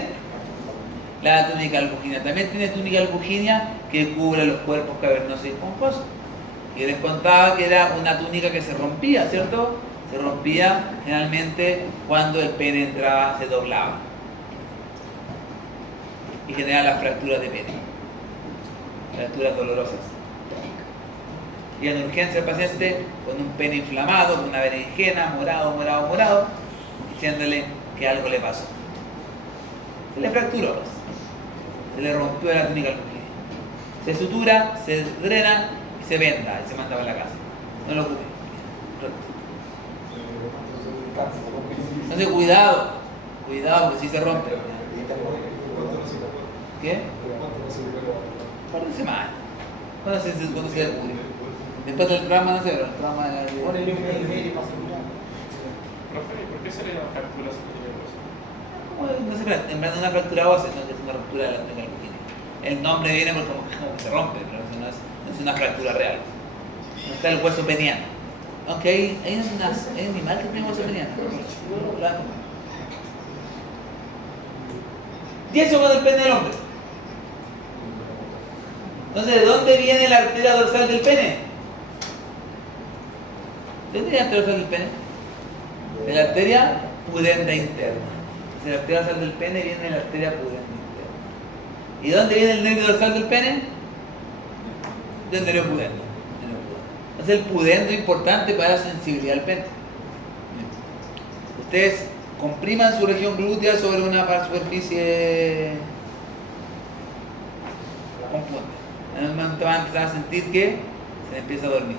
La túnica albuginea. También tiene túnica albuginea que cubre los cuerpos cavernosos y esponjosos. Y les contaba que era una túnica que se rompía, ¿cierto? Se rompía generalmente cuando el pene entraba, se doblaba. Y genera las fracturas de pene, fracturas dolorosas. Y en urgencia el paciente con un pene inflamado, con una berenjena, morado, diciéndole que algo le pasó. Se le fracturó, pues. Se le rompió la túnica albuginea. Se sutura, se drena y se venda y se manda para la casa. No lo ocupe. Entonces cuidado porque si se rompe. ¿Qué? Un par de semanas. ¿Cuándo se descubre? Después del trauma no sé, pero el trauma de... Ponele un mes y medio y pasa el día. Profe, ¿por qué se le llama fractura superior? No sé, en verdad una fractura ósea, no es una ruptura de la túnica albuginea. El nombre viene porque como que se rompe, pero no es una fractura real. No está el hueso peniano. Aunque hay un animal que tiene hueso peniano. Y eso con el pene del hombre. Entonces, ¿de dónde viene la arteria dorsal del pene? ¿De dónde viene la arteria dorsal del pene? De la arteria pudenda interna. Entonces, la arteria dorsal del pene viene de la arteria pudenda interna. ¿Y dónde viene el nervio dorsal del pene? Del nervio pudendo. Entonces, el pudendo es importante para la sensibilidad del pene. Ustedes compriman su región glútea sobre una superficie compunta. En un momento van a empezar a sentir que se empieza a dormir.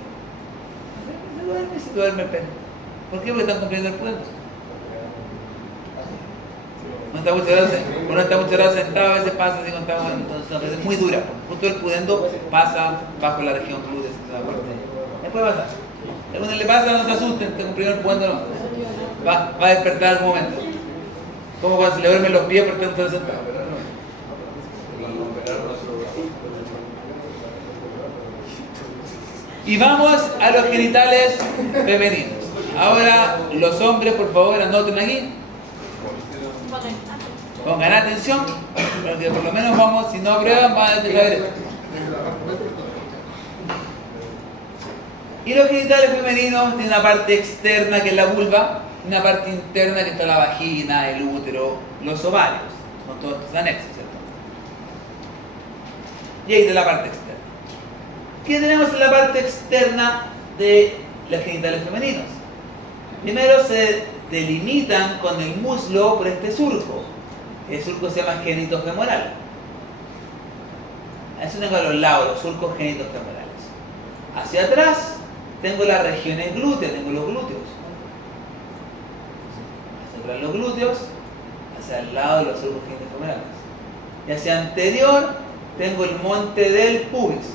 Se duerme el pene. ¿Por qué? Porque están comprimiendo el pudendo. Cuando está mucho rato sentado, a veces pasa así cuando estamos, entonces es muy dura. Justo el pudendo pasa bajo la región glútea. Después pasa. Si a alguno le pasa, no se asusten, tengo primero el pudendo no. Va a despertar en algún momento. Como cuando se le duermen los pies porque está sentado. Y vamos a los genitales femeninos. Ahora, los hombres, por favor, anoten aquí. Pongan atención, porque por lo menos vamos, si no aprueban, van a dejar esto. Y los genitales femeninos tienen una parte externa que es la vulva, y una parte interna que está la vagina, el útero, los ovarios, con todos estos anexos, ¿cierto? Y ahí está la parte externa. ¿Qué tenemos en la parte externa de los genitales femeninos? Primero se delimitan con el muslo por este surco. El surco se llama genitofemoral. A eso tengo a los lados, los surcos genitofemorales. Hacia atrás tengo las regiones glúteas, tengo los glúteos. Hacia atrás los glúteos, hacia el lado los surcos genitofemorales. Y hacia anterior tengo el monte del pubis.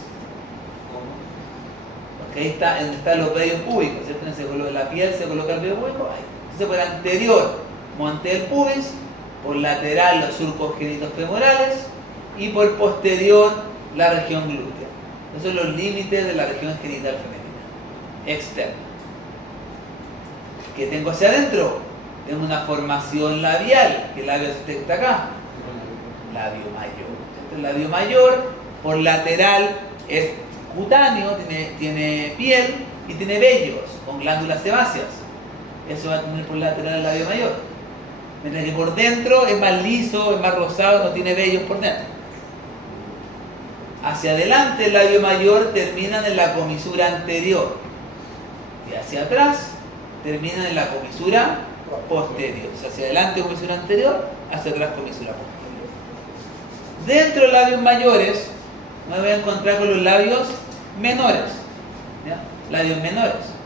Porque ahí está donde están los vellos púbicos, ¿cierto? En la piel se coloca el vello púbico, ahí. Entonces por anterior, monte del pubis, por lateral los surcos genitofemorales y por posterior la región glútea. Esos son los límites de la región genital femenina, externa. ¿Qué tengo hacia adentro? Tengo una formación labial, que el labio está acá, labio mayor. Este labio mayor, por lateral es cutáneo, tiene piel y tiene vellos con glándulas sebáceas. Eso va a tener por lateral el labio mayor. Mientras que por dentro es más liso, es más rosado, no tiene vellos por dentro. Hacia adelante el labio mayor termina en la comisura anterior y hacia atrás termina en la comisura posterior. O sea, hacia adelante comisura anterior, hacia atrás comisura posterior. Dentro de los labios mayores me voy a encontrar con los labios menores. ¿Ya? Labios menores.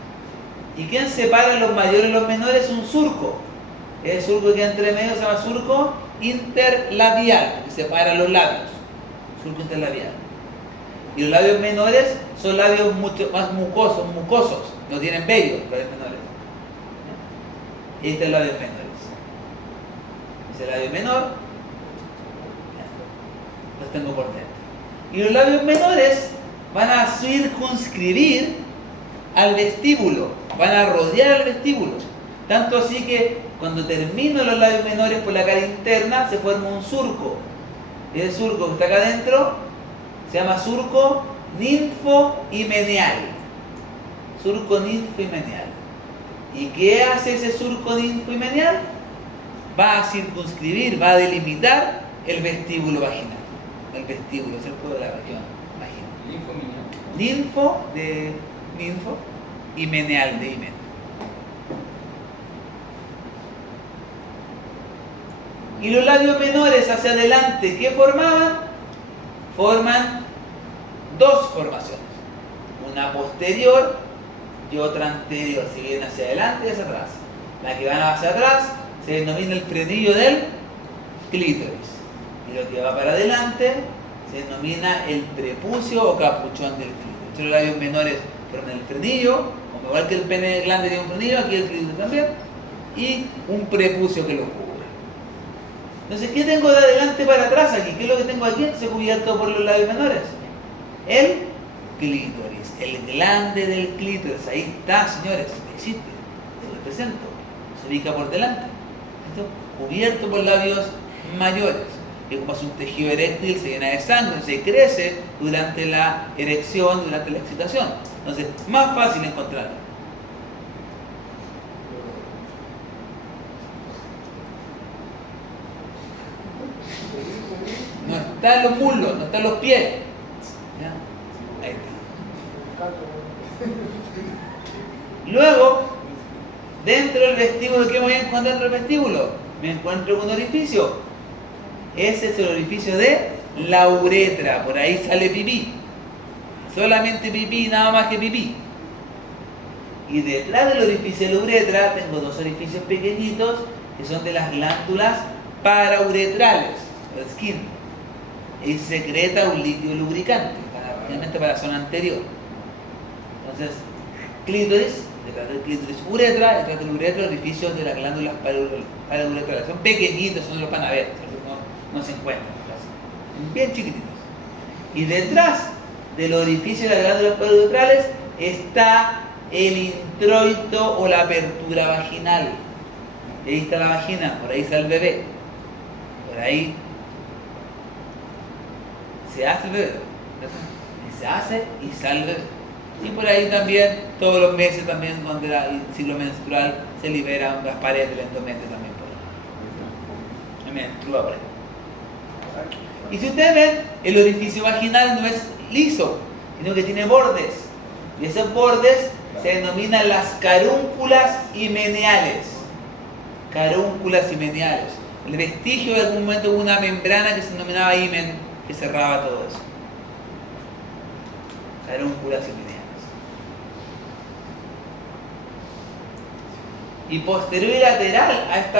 ¿Y quién separa los mayores y los menores? Un surco. El surco que entre medio se llama surco interlabial, que separa los labios. Surco interlabial. Y los labios menores son labios mucho más mucosos, no tienen vellos, los labios menores. Y este es el labio menores. Ese labio menor, los tengo por dentro. Y los labios menores van a circunscribir al vestíbulo, van a rodear al vestíbulo. Tanto así que cuando termino los labios menores por la cara interna se forma un surco. Y el surco que está acá adentro se llama surco ninfohimenial. Surco ninfohimenial. ¿Y qué hace ese surco ninfohimenial? Va a circunscribir, va a delimitar el vestíbulo vaginal. El vestíbulo, ¿cierto? De la región vaginal. Linfo de ninfo y meneal de himen. Y los labios menores hacia adelante, ¿qué formaban? Forman dos formaciones. Una posterior y otra anterior. Si vienen hacia adelante y hacia atrás. La que van hacia atrás se denomina el frenillo del clítoris. Y lo que va para adelante se denomina el prepucio o capuchón del clítoris. Los labios menores forman el frenillo, como igual que el pene glande tiene un frenillo, aquí el clítoris también, y un prepucio que lo cubre. Entonces, ¿qué tengo de adelante para atrás aquí? ¿Qué es lo que tengo aquí? Se cubierto por los labios menores. El clítoris, el glande del clítoris. Ahí está, señores, existe, se lo presento, se ubica por delante. ¿Esto? Cubierto por labios mayores. Es como es un tejido eréctil, se llena de sangre, se crece durante la erección, durante la excitación. Entonces, más fácil encontrarlo. No está en los muslos, no está en los pies. ¿Ya? Ahí está. Luego, dentro del vestíbulo, ¿qué me voy a encontrar dentro del vestíbulo? Me encuentro con un orificio. Ese es el orificio de la uretra. Por ahí sale pipí. Solamente pipí, nada más que pipí. Y detrás del orificio de la uretra tengo dos orificios pequeñitos que son de las glándulas parauretrales, o skin, y secreta un líquido lubricante, generalmente para la zona anterior. Entonces, clítoris, detrás del clítoris uretra, detrás del uretra, orificios de las glándulas parauretrales. Son pequeñitos, no los van a ver, no se encuentran, bien chiquititos. Y detrás del orificio de las glándulas parauretrales está el introito o la apertura vaginal. Y ahí está la vagina, por ahí está el bebé. Por ahí se hace el bebé, ¿verdad? Y se hace y sale el bebé. Y por ahí también, todos los meses también, donde el ciclo menstrual se liberan las paredes del endometrio también por ahí. Se menstrua por ahí. Y si ustedes ven, el orificio vaginal no es liso, sino que tiene bordes. Y esos bordes se denominan las carúnculas himeneales. Carúnculas himeneales. El vestigio de algún momento hubo una membrana que se denominaba himen, que cerraba todo eso. Carúnculas himeneales. Y posterior y lateral a este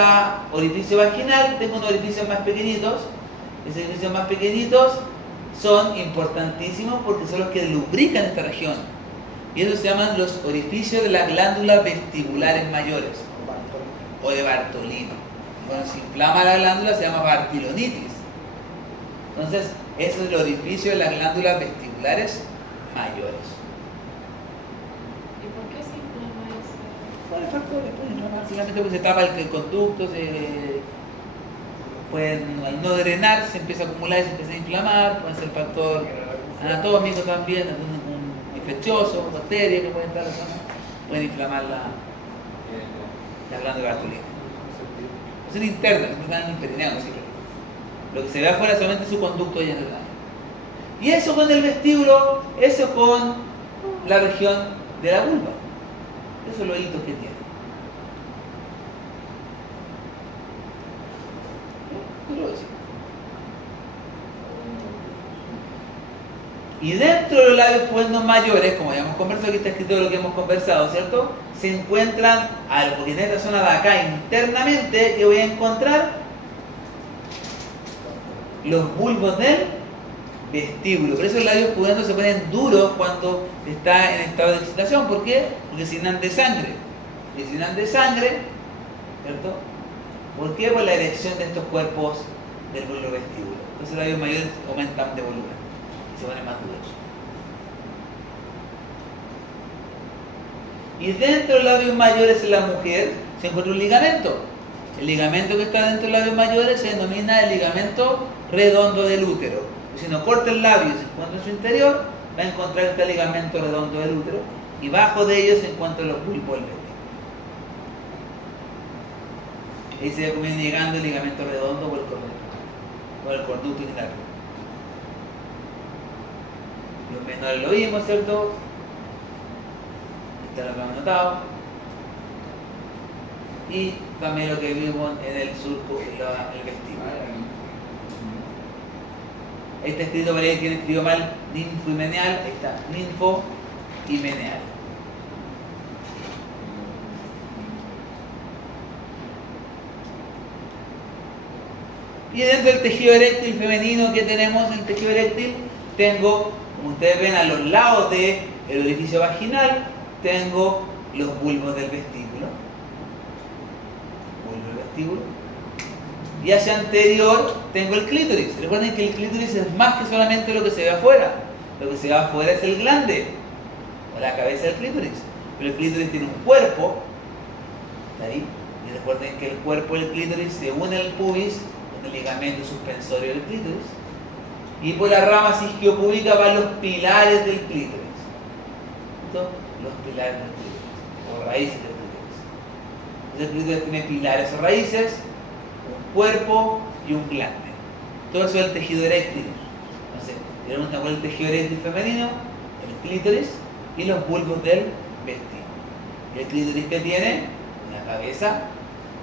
orificio vaginal tengo unos orificios más pequeñitos. Esos orificios más pequeñitos son importantísimos porque son los que lubrican esta región. Y esos se llaman los orificios de las glándulas vestibulares mayores o de Bartolino. Cuando se inflama la glándula se llama bartilonitis. Entonces, eso es el orificio de las glándulas vestibulares mayores. ¿Y por qué se inflama eso? Por el factor de inflamar, básicamente porque se tapa el conducto, al no drenar se empieza a acumular y se empieza a inflamar, puede ser factor anatómico también, algún infeccioso, bacterias que pueden estar en la zona, pueden inflamar la glándula bartolina. Son internas, no están en el perineo, ¿sí? Lo que se ve afuera es solamente su conducto y en el lado. Y eso con el vestíbulo, eso con la región de la vulva. Esos son los hitos que tiene. Y dentro de los labios pubendos mayores, como ya hemos conversado, aquí está escrito lo que hemos conversado, ¿cierto? Se encuentran algo, porque en esta zona de acá internamente, que voy a encontrar los bulbos del vestíbulo. Por eso los labios pubendos se ponen duros cuando está en estado de excitación. ¿Por qué? Porque se llenan de sangre. Y se llenan de sangre, ¿cierto? ¿Por qué? Por la erección de estos cuerpos del bulbo vestíbulo. Entonces los labios mayores aumentan de volumen y se ponen más duros. Y dentro de los labios mayores en la mujer se encuentra un ligamento. El ligamento que está dentro de los labios mayores se denomina el ligamento redondo del útero. Si uno corta el labio y se encuentra en su interior, va a encontrar este ligamento redondo del útero y bajo de ellos se encuentran los bulbos del vestíbulo. Ahí se va llegando el ligamento redondo por el conducto inguinal. Los menores lo vimos, ¿cierto? Está lo que hemos notado. Y también lo que vimos en el surco, en el vestíbulo. Ahí está escrito, por ahí tiene escrito mal, ninfohimeneal. Ahí está, ninfohimeneal. Y dentro del tejido eréctil femenino que tenemos, el tejido eréctil, tengo, como ustedes ven, a los lados del orificio vaginal, tengo los bulbos del vestíbulo. Bulbo del vestíbulo. Y hacia anterior tengo el clítoris. Recuerden que el clítoris es más que solamente lo que se ve afuera. Lo que se ve afuera es el glande, o la cabeza del clítoris. Pero el clítoris tiene un cuerpo, ¿está ahí? Y recuerden que el cuerpo del clítoris se une al pubis, el ligamento suspensorio del clítoris, y por las ramas isquiopúbicas van los pilares del clítoris. ¿Listo? Los pilares del clítoris, o raíces del clítoris. Entonces el clítoris tiene pilares o raíces, un cuerpo y un glande. Todo eso es el tejido eréctil. Entonces, si preguntan cuál es el tejido eréctil femenino, el clítoris y los bulbos del vestíbulo. ¿Y el clítoris que tiene? Una cabeza,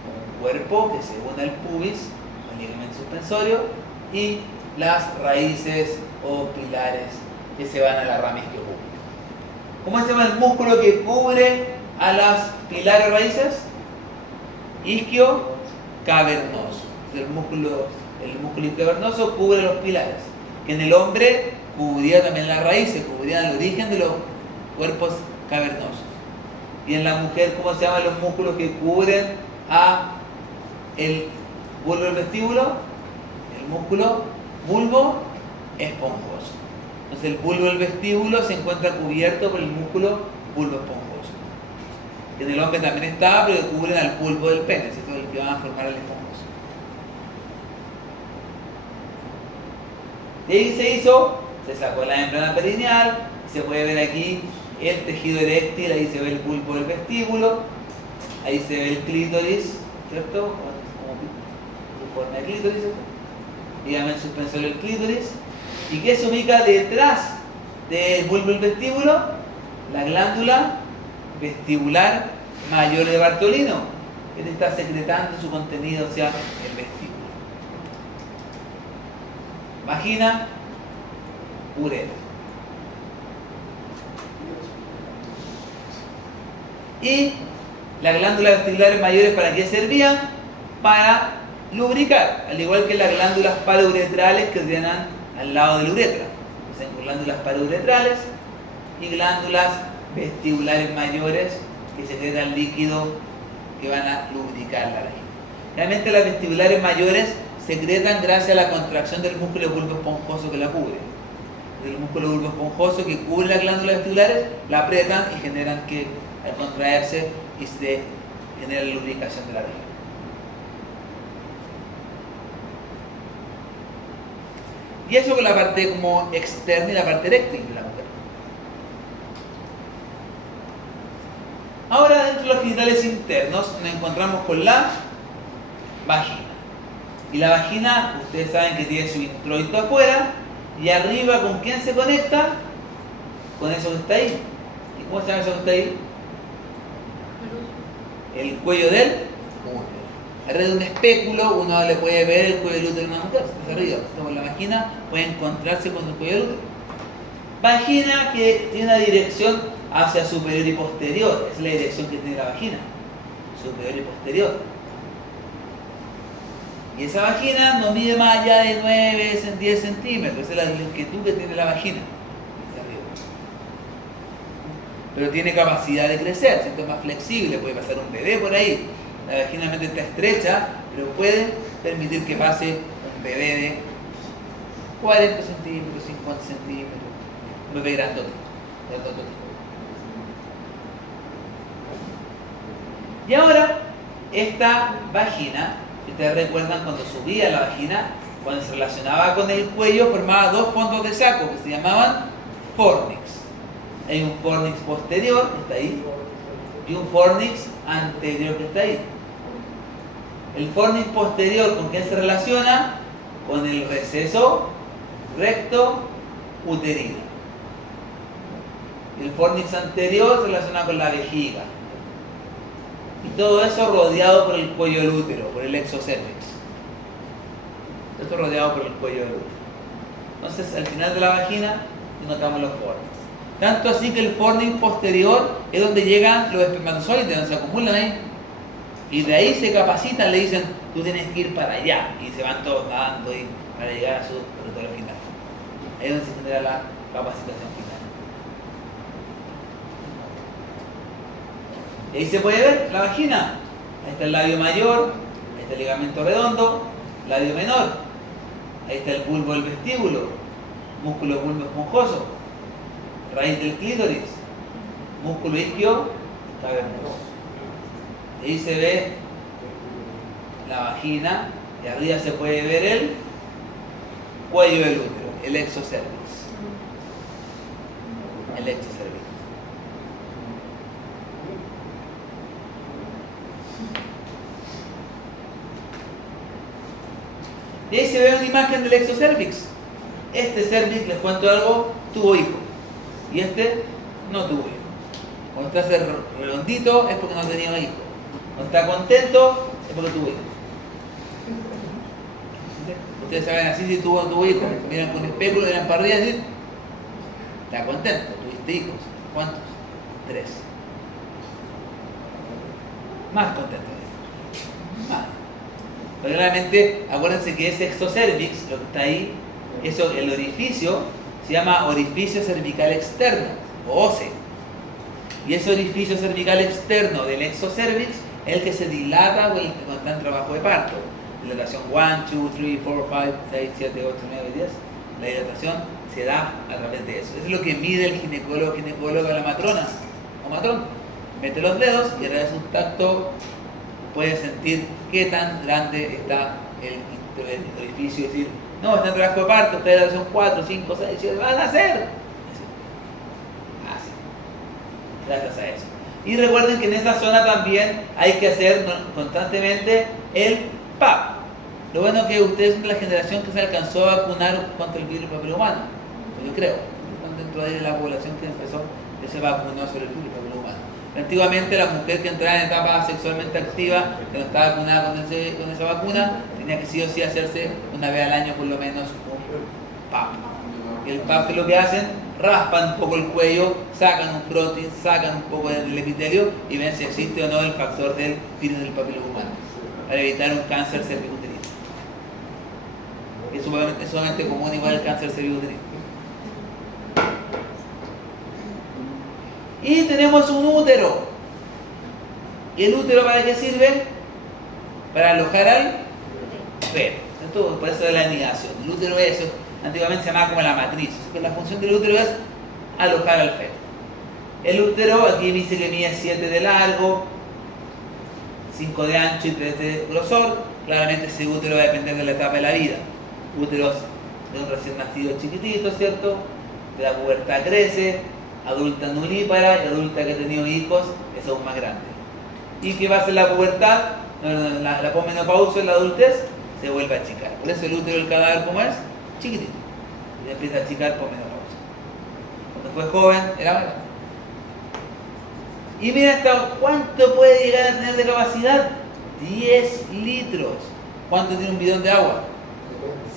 un cuerpo que se une al pubis, ligamento suspensorio, y las raíces o pilares que se van a la rama isquiopúbica. ¿Cómo se llama el músculo que cubre a las pilares o raíces? Isquio cavernoso. Entonces el músculo isquiocavernoso cubre los pilares, que en el hombre cubría también las raíces, cubría el origen de los cuerpos cavernosos. Y en la mujer, ¿cómo se llaman los músculos que cubren a el bulbo del vestíbulo? El músculo bulbo esponjoso. Entonces el bulbo del vestíbulo se encuentra cubierto por el músculo bulbo esponjoso. Que en el hombre también está, pero cubren al bulbo del pene, ¿cierto? El que van a formar el esponjoso. De ahí se sacó la membrana perineal, se puede ver aquí el tejido eréctil, ahí se ve el bulbo del vestíbulo, ahí se ve el clítoris, ¿cierto? Como forma de clítoris, ¿cierto? Ligamento suspensorio del clítoris. ¿Y qué se ubica detrás del bulbo del vestíbulo? La glándula vestibular mayor de Bartolino, que está secretando su contenido hacia el vestíbulo. Vagina, uretra. Y las glándulas vestibulares mayores, ¿para qué servían? Para lubricar, al igual que las glándulas parauretrales que tienen al lado de la uretra. Entonces, glándulas parauretrales y glándulas vestibulares mayores que secretan líquido que van a lubricar la vagina. Realmente las vestibulares mayores secretan gracias a la contracción del músculo bulbo esponjoso que la cubre. El músculo bulbo esponjoso que cubre las glándulas vestibulares la aprietan y generan que al contraerse y se genera la lubricación de la vagina. Y eso con la parte como externa y la parte eréctil de la mujer. Ahora dentro de los genitales internos nos encontramos con la vagina. Y la vagina, ustedes saben que tiene su introito afuera y arriba, ¿con quién se conecta? Con eso que está ahí. ¿Y cómo se llama eso que está ahí? El cuello del útero. Arriba de un espéculo uno le puede ver el cuello del útero de una mujer. Desde arriba, con la vagina puede encontrarse con el cuello del útero. Vagina que tiene una dirección hacia superior y posterior. Es la dirección que tiene la vagina. Superior y posterior. Y esa vagina no mide más allá de 10 centímetros. Esa es la longitud que tiene la vagina. Pero tiene capacidad de crecer, ¿cierto? Es más flexible, puede pasar un bebé por ahí. La vagina realmente está estrecha, pero puede permitir que pase un bebé de 40 centímetros, 50 centímetros. Un bebé grandote. Y ahora, esta vagina, si ustedes recuerdan cuando subía la vagina, cuando se relacionaba con el cuello, formaba dos fondos de saco que se llamaban fornix. Hay un fornix posterior, que está ahí, y un fornix anterior, que está ahí. El fornix posterior, ¿con quién se relaciona? Con el receso recto uterino. Y el fornix anterior se relaciona con la vejiga. Y todo eso rodeado por el cuello del útero, por el exocervix. Esto rodeado por el cuello del útero. Entonces, al final de la vagina, notamos los fornix. Tanto así que el fornix posterior es donde llegan los espermatozoides, donde se acumulan ahí. Y de ahí se capacitan, le dicen, tú tienes que ir para allá. Y se van todos nadando y para llegar a su territorio final. Ahí es donde se genera la capacitación final. Y ahí se puede ver la vagina. Ahí está el labio mayor, ahí está el ligamento redondo, labio menor. Ahí está el bulbo del vestíbulo, músculo bulbo esponjoso, raíz del clítoris, músculo isquio cavernoso. Ahí se ve la vagina y arriba se puede ver el cuello del útero, el exocervix. El exocervix. Y ahí se ve una imagen del exocervix. Este cervix, les cuento algo, tuvo hijo. Y este no tuvo hijo. Cuando está redondito es porque no tenía hijo. Cuando está contento es porque tuvo hijo. Ustedes saben así si tuvo hijo. Miran con espéculo, miran para arriba y dicen, está contento, tuviste hijos. ¿Cuántos? 3. Más contento. Más. Pero claramente, acuérdense que ese exocervix, lo que está ahí, eso, el orificio, se llama orificio cervical externo, o OCE. Y ese orificio cervical externo del exocervix es el que se dilata cuando está en trabajo de parto. Dilatación 1, 2, 3, 4, 5, 6, 7, 8, 9, 10. La dilatación se da a través de eso. Eso es lo que mide el ginecólogo a la matrona o matrón. Mete los dedos y a través de un tacto puede sentir qué tan grande está el orificio. Es decir, no, está en trabajo de parto, está en dilatación 4, 5, 6, 7, van a hacer. Así. Gracias a eso. Y recuerden que en esa zona también hay que hacer constantemente el PAP. Lo bueno es que ustedes son de la generación que se alcanzó a vacunar contra el virus papilomano. Yo creo, dentro de la población que empezó, que se vacunó sobre el virus papilomano. Antiguamente la mujer que entraba en etapa sexualmente activa, que no estaba vacunada con esa vacuna, tenía que sí o sí hacerse una vez al año por lo menos un PAP. Y el PAP, que es lo que hacen, raspan un poco el cuello, sacan un protein, sacan un poco del epitelio y ven si existe o no el factor del virus del papilomano, para evitar un cáncer cervicuterino. Es sumamente común igual el cáncer cervicuterino. Y tenemos un útero. ¿Y el útero para qué sirve? Para alojar al feto. Por eso de la anidación. El útero es, antiguamente se llamaba como la matriz. La función del útero es alojar al feto. El útero aquí dice que mide 7 de largo, 5 de ancho y 3 de grosor. Claramente ese útero va a depender de la etapa de la vida. Úteros de un recién nacido chiquitito, ¿cierto? De la pubertad crece, adulta nulípara y adulta que ha tenido hijos es aún más grande. ¿Y qué va a hacer la pubertad? La posmenopausia en la adultez se vuelve a achicar. Por eso el útero del cadáver, ¿cómo es? Chiquitito. Y empieza a achicar posmenopausia. Cuando fue joven era más grande. Y mira hasta cuánto puede llegar a tener de capacidad. 10 litros. ¿Cuánto tiene un bidón de agua?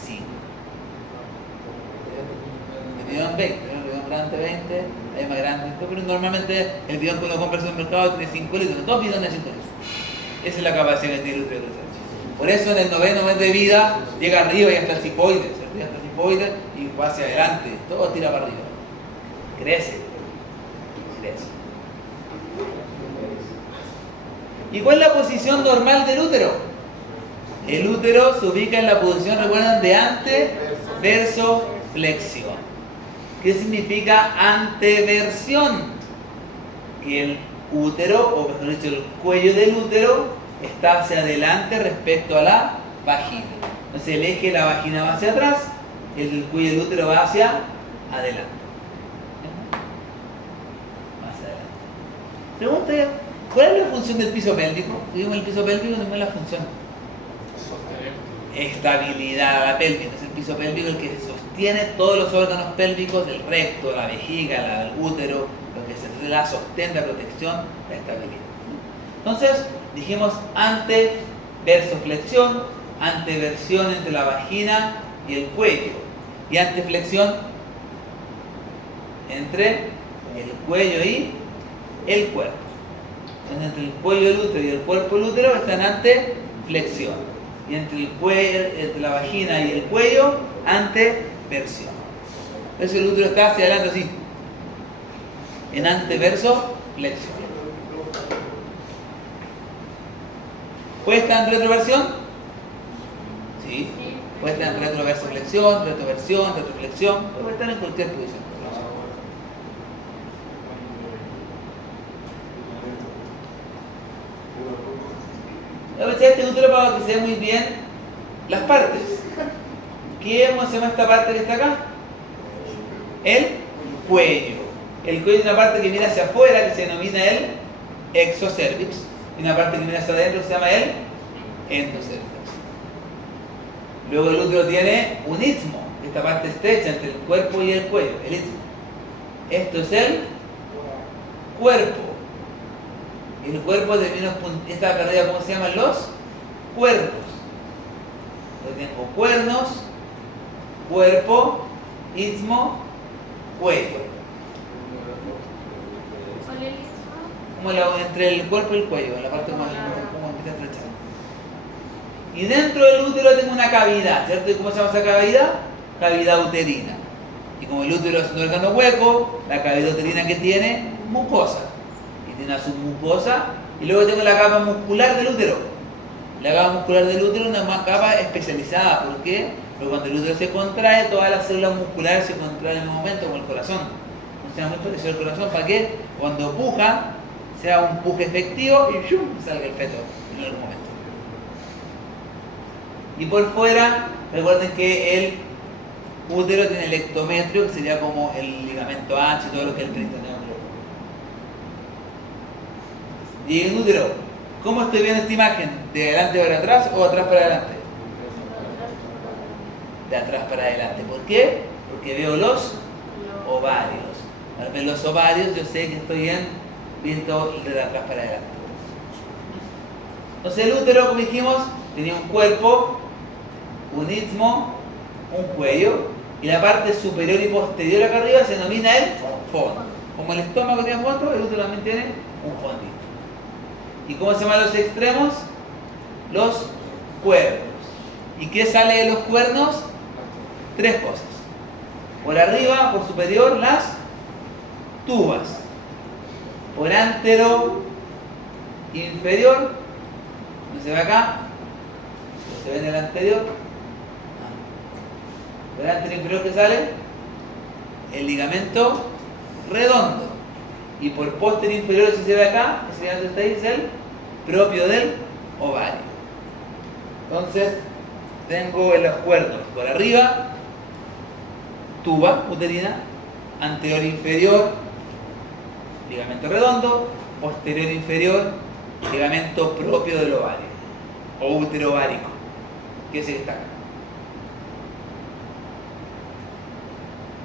5. El bidón 20, el bidón grande 20, hay más grande, pero normalmente el bidón que uno compra en el mercado tiene 5 litros, 2 bidones de 5 litros. Esa es la capacidad que tiene el útero de crecer. Por eso en el 9º mes de vida llega arriba y hasta el cifoide, ¿cierto? Y hasta el cifoide y va hacia adelante, todo tira para arriba. Crece. ¿Y cuál es la posición normal del útero? El útero se ubica en la posición, recuerdan, de anteversoflexión. ¿Qué significa anteversión? Que el útero, o mejor dicho, el cuello del útero está hacia adelante respecto a la vagina. Entonces el eje de la vagina va hacia atrás, el cuello del útero va hacia adelante. Más adelante. Pregunta, ¿cuál es la función del piso pélvico? Digamos, el piso pélvico no es la función. Estabilidad a la pelvis. Entonces el piso pélvico es el que sostiene todos los órganos pélvicos, el recto, la vejiga, el útero, lo que se la sostén, la protección, la estabilidad. Entonces dijimos anteversoflexión, anteversión entre la vagina y el cuello, y anteflexión entre el cuello y el cuerpo. Entonces, entre el cuello del útero y el cuerpo del útero está en anteflexión, y entre el cuello, entre la vagina y el cuello, anteversión. Entonces el útero está hacia adelante así, en anteversoflexión. ¿Puede estar en retroversión? Sí. Puede estar en retroversoflexión, retroversión, retroflexión, puede estar en cualquier posición. A veces este útero, para que se vea muy bien las partes. ¿Cómo se llama esta parte que está acá? El cuello. El cuello es una parte que mira hacia afuera, que se denomina el exocervix, y una parte que mira hacia adentro se llama el endocervix. Luego el útero tiene un istmo, esta parte estrecha entre el cuerpo y el cuello, el istmo. Esto es el cuerpo. Y el cuerpo termina esta carrera, ¿cómo se llaman? Los cuernos. Entonces tengo cuernos, cuerpo, istmo, cuello. Como entre el cuerpo y el cuello, la parte más como empieza a estrechar. Y dentro del útero tengo una cavidad, ¿cierto? ¿Y cómo se llama esa cavidad? Cavidad uterina. Y como el útero es un órgano hueco, la cavidad uterina que tiene, mucosa. Y tiene una submucosa. Y luego tengo la capa muscular del útero. La capa muscular del útero es una capa especializada. ¿Por qué? Porque cuando el útero se contrae, todas las células musculares se contraen en el mismo momento, como el corazón. Funciona muy parecido al corazón. ¿Para qué? Cuando puja, sea un puje efectivo y ¡shum!, salga el feto en algún momento. Y por fuera, recuerden que el útero tiene el ectometrio, que sería como el ligamento ancho y todo lo que es el peritoneo. Y el útero, ¿cómo estoy viendo esta imagen? ¿De adelante para atrás o atrás para adelante? De atrás para adelante. ¿Por qué? Porque veo los ovarios. Al ver los ovarios yo sé que estoy viendo de atrás para adelante. Entonces el útero, como dijimos, tenía un cuerpo, un istmo, un cuello, y la parte superior y posterior acá arriba se denomina el fondo. Como el estómago tiene fondo, el útero también tiene un fondito. ¿Y cómo se llaman los extremos? Los cuernos. ¿Y qué sale de los cuernos? Tres cosas. Por arriba, por superior, las tubas. Por antero inferior, ¿no se ve acá? ¿No se ve en el anterior? Por antero inferior, ¿qué sale? El ligamento redondo. Y por posterior inferior, si se ve acá, ese ligamento está ahí, es el propio del ovario. Entonces, tengo en los cuernos por arriba, tuba uterina, anterior inferior, ligamento redondo, posterior inferior, ligamento propio del ovario, o útero ovárico, que es el que está acá.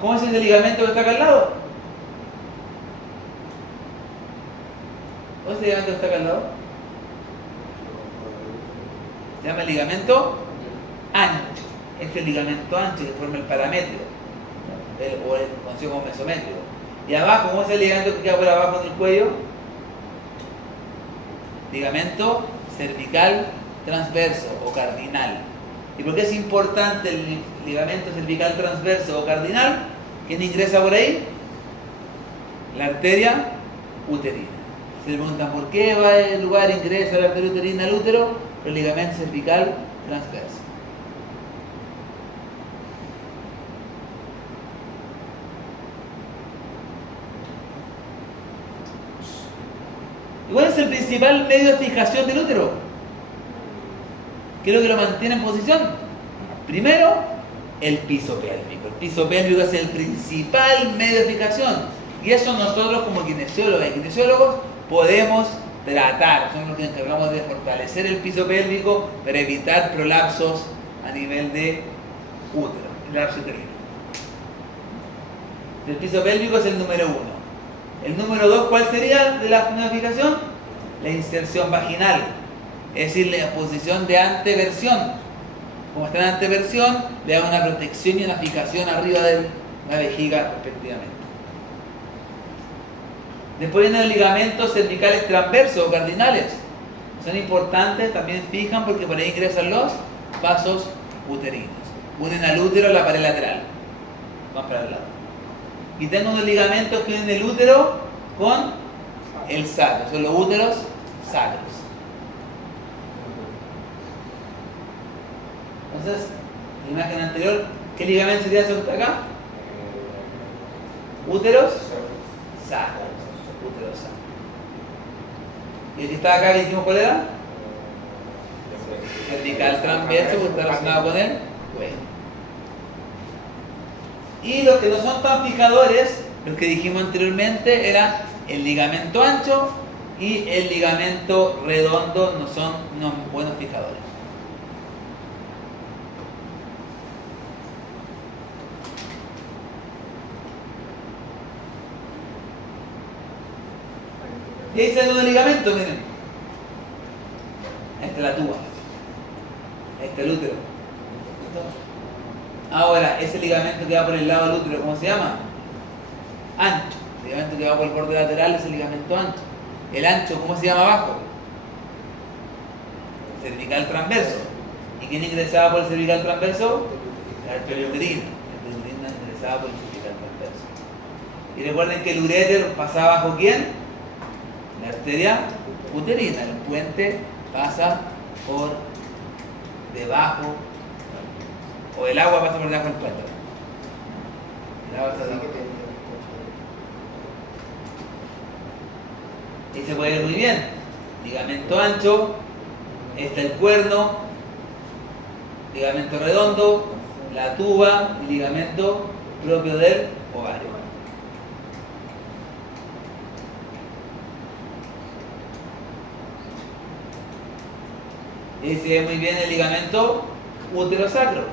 ¿Cómo es ese ligamento que está acá al lado? ¿Cómo es el ligamento que está acá al lado? Se llama ligamento ancho. Es el ligamento ancho que forma el parametrio, o el conocido como mesometrio. Y abajo, ¿cómo es el ligamento que queda por abajo del cuello? Ligamento cervical transverso o cardinal. ¿Y por qué es importante el ligamento cervical transverso o cardinal? ¿Quién ingresa por ahí? La arteria uterina. Se le preguntan por qué va el lugar ingresa la arteria uterina al útero, el ligamento cervical transverso. ¿Y cuál es el principal medio de fijación del útero? ¿Qué es lo que lo mantiene en posición? Primero, el piso pélvico. El piso pélvico es el principal medio de fijación. Y eso nosotros como kinesiólogos podemos tratar. Somos los que nos encargamos de fortalecer el piso pélvico para evitar prolapsos a nivel de útero, el lapso uterino. El piso pélvico es el número 1. El número 2, ¿cuál sería de la fijación? La inserción vaginal. Es decir, la posición de anteversión. Como está en anteversión, le da una protección y una fijación arriba de la vejiga respectivamente. Después vienen los ligamentos cervicales transversos o cardinales. Son importantes, también fijan porque por ahí ingresan los vasos uterinos. Unen al útero a la pared lateral. Van para el lado. Y tengo unos ligamentos que unen el útero con el sacro. Son los úteros sacros. Entonces, la imagen anterior, ¿qué ligamento sería eso que está acá? Úteros sacros. Úteros sacros. ¿Y el que está acá que dijimos cuál era? Cervical transverso, porque está relacionado con el cuello. Y los que no son tan fijadores, los que dijimos anteriormente, era el ligamento ancho y el ligamento redondo, no son buenos fijadores. Y ahí sale un ligamento, miren. Esta es la tuba. Este es el útero. Ahora, ese ligamento que va por el lado del útero, ¿cómo se llama? Ancho. El ligamento que va por el borde lateral es el ligamento ancho. El ancho, ¿cómo se llama abajo? Cervical transverso. ¿Y quién ingresaba por el cervical transverso? La arteria uterina. La arteria uterina ingresaba por el cervical transverso. Y recuerden que el uréter pasa bajo ¿quién? La arteria uterina. El puente pasa por debajo, o el agua pasa por debajo del puente. El agua pasa Así debajo. que te- Y se puede ver muy bien. Ligamento ancho, está el cuerno, ligamento redondo, la tuba y ligamento propio del ovario. Y ahí se ve muy bien el ligamento útero-sacro.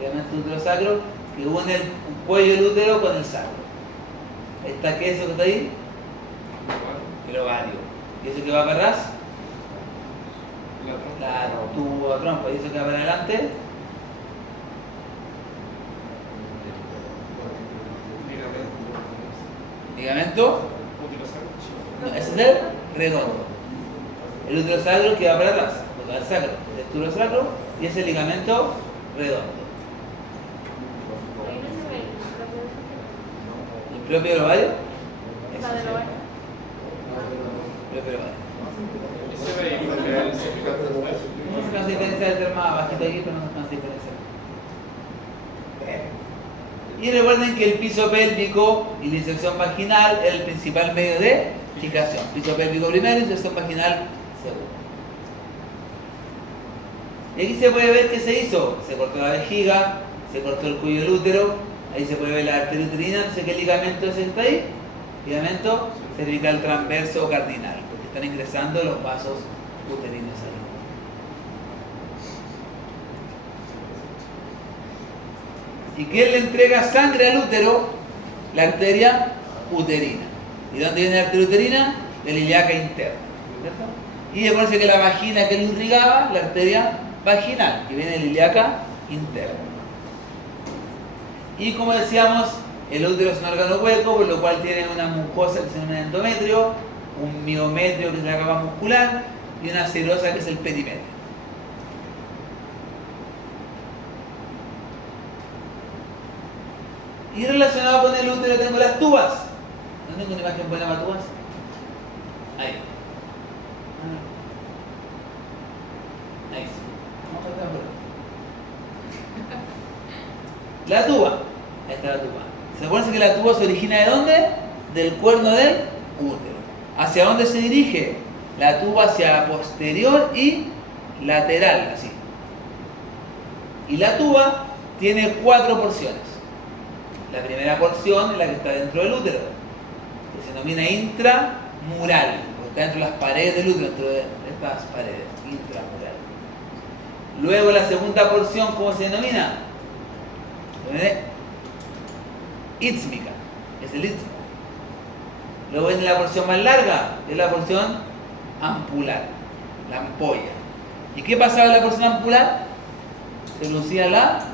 Ligamento útero-sacro que une el cuello del útero con el sacro. Ahí está, ¿qué es eso que está ahí? El ovario. ¿Y eso que va para atrás? La tuba trompa. ¿Y eso que va para adelante? Ligamento. No, ese es el redondo. El útero sacro que va para atrás, porque va al sacro. El útero sacro y ese ligamento redondo. Ahí no se ve ¿El propio del ovario? la del ovario. El propio del ovario. Ese de ahí, porque el cervical No se alcanza a diferenciar el termo bajito aquí, pero no se alcanza a diferenciar. Y recuerden que el piso pélvico y la inserción vaginal es el principal medio de fijación. Piso pélvico primero y inserción vaginal segundo. Y aquí se puede ver qué se hizo. Se cortó la vejiga, se cortó el cuello del útero, ahí se puede ver la arteria uterina, entonces ¿qué ligamento es el que está ahí? Ligamento cervical transverso o cardinal, porque están ingresando los vasos uterinos ahí. ¿Y quién le entrega sangre al útero? La arteria uterina. ¿Y dónde viene la arteria uterina? De la ilíaca interna. ¿Cierto? Y acuérdense que la vagina que lo irrigaba, la arteria vaginal, que viene de la ilíaca interna. Y como decíamos, el útero es un órgano hueco, por lo cual tiene una mucosa que se llama endometrio, un miometrio que es la capa muscular y una serosa que es el perimetrio. Y relacionado con el útero tengo las tubas. ¿No tengo una imagen buena para tubas? Ahí. Ahí sí. Vamos a estar por ahí. La tuba. Ahí está la tuba. ¿Se acuerdan que la tuba se origina de dónde? Del cuerno del útero. ¿Hacia dónde se dirige? La tuba hacia posterior y lateral, así. Y la tuba tiene 4 porciones. La primera porción es la que está dentro del útero, que se denomina intramural, porque está dentro de las paredes del útero, dentro de estas paredes, intramural. Luego la segunda porción, ¿cómo se denomina? Se denomina ísmica, es el istmo. Luego viene la porción más larga, que es la porción ampular, la ampolla. ¿Y qué pasaba en la porción ampular? Se producía la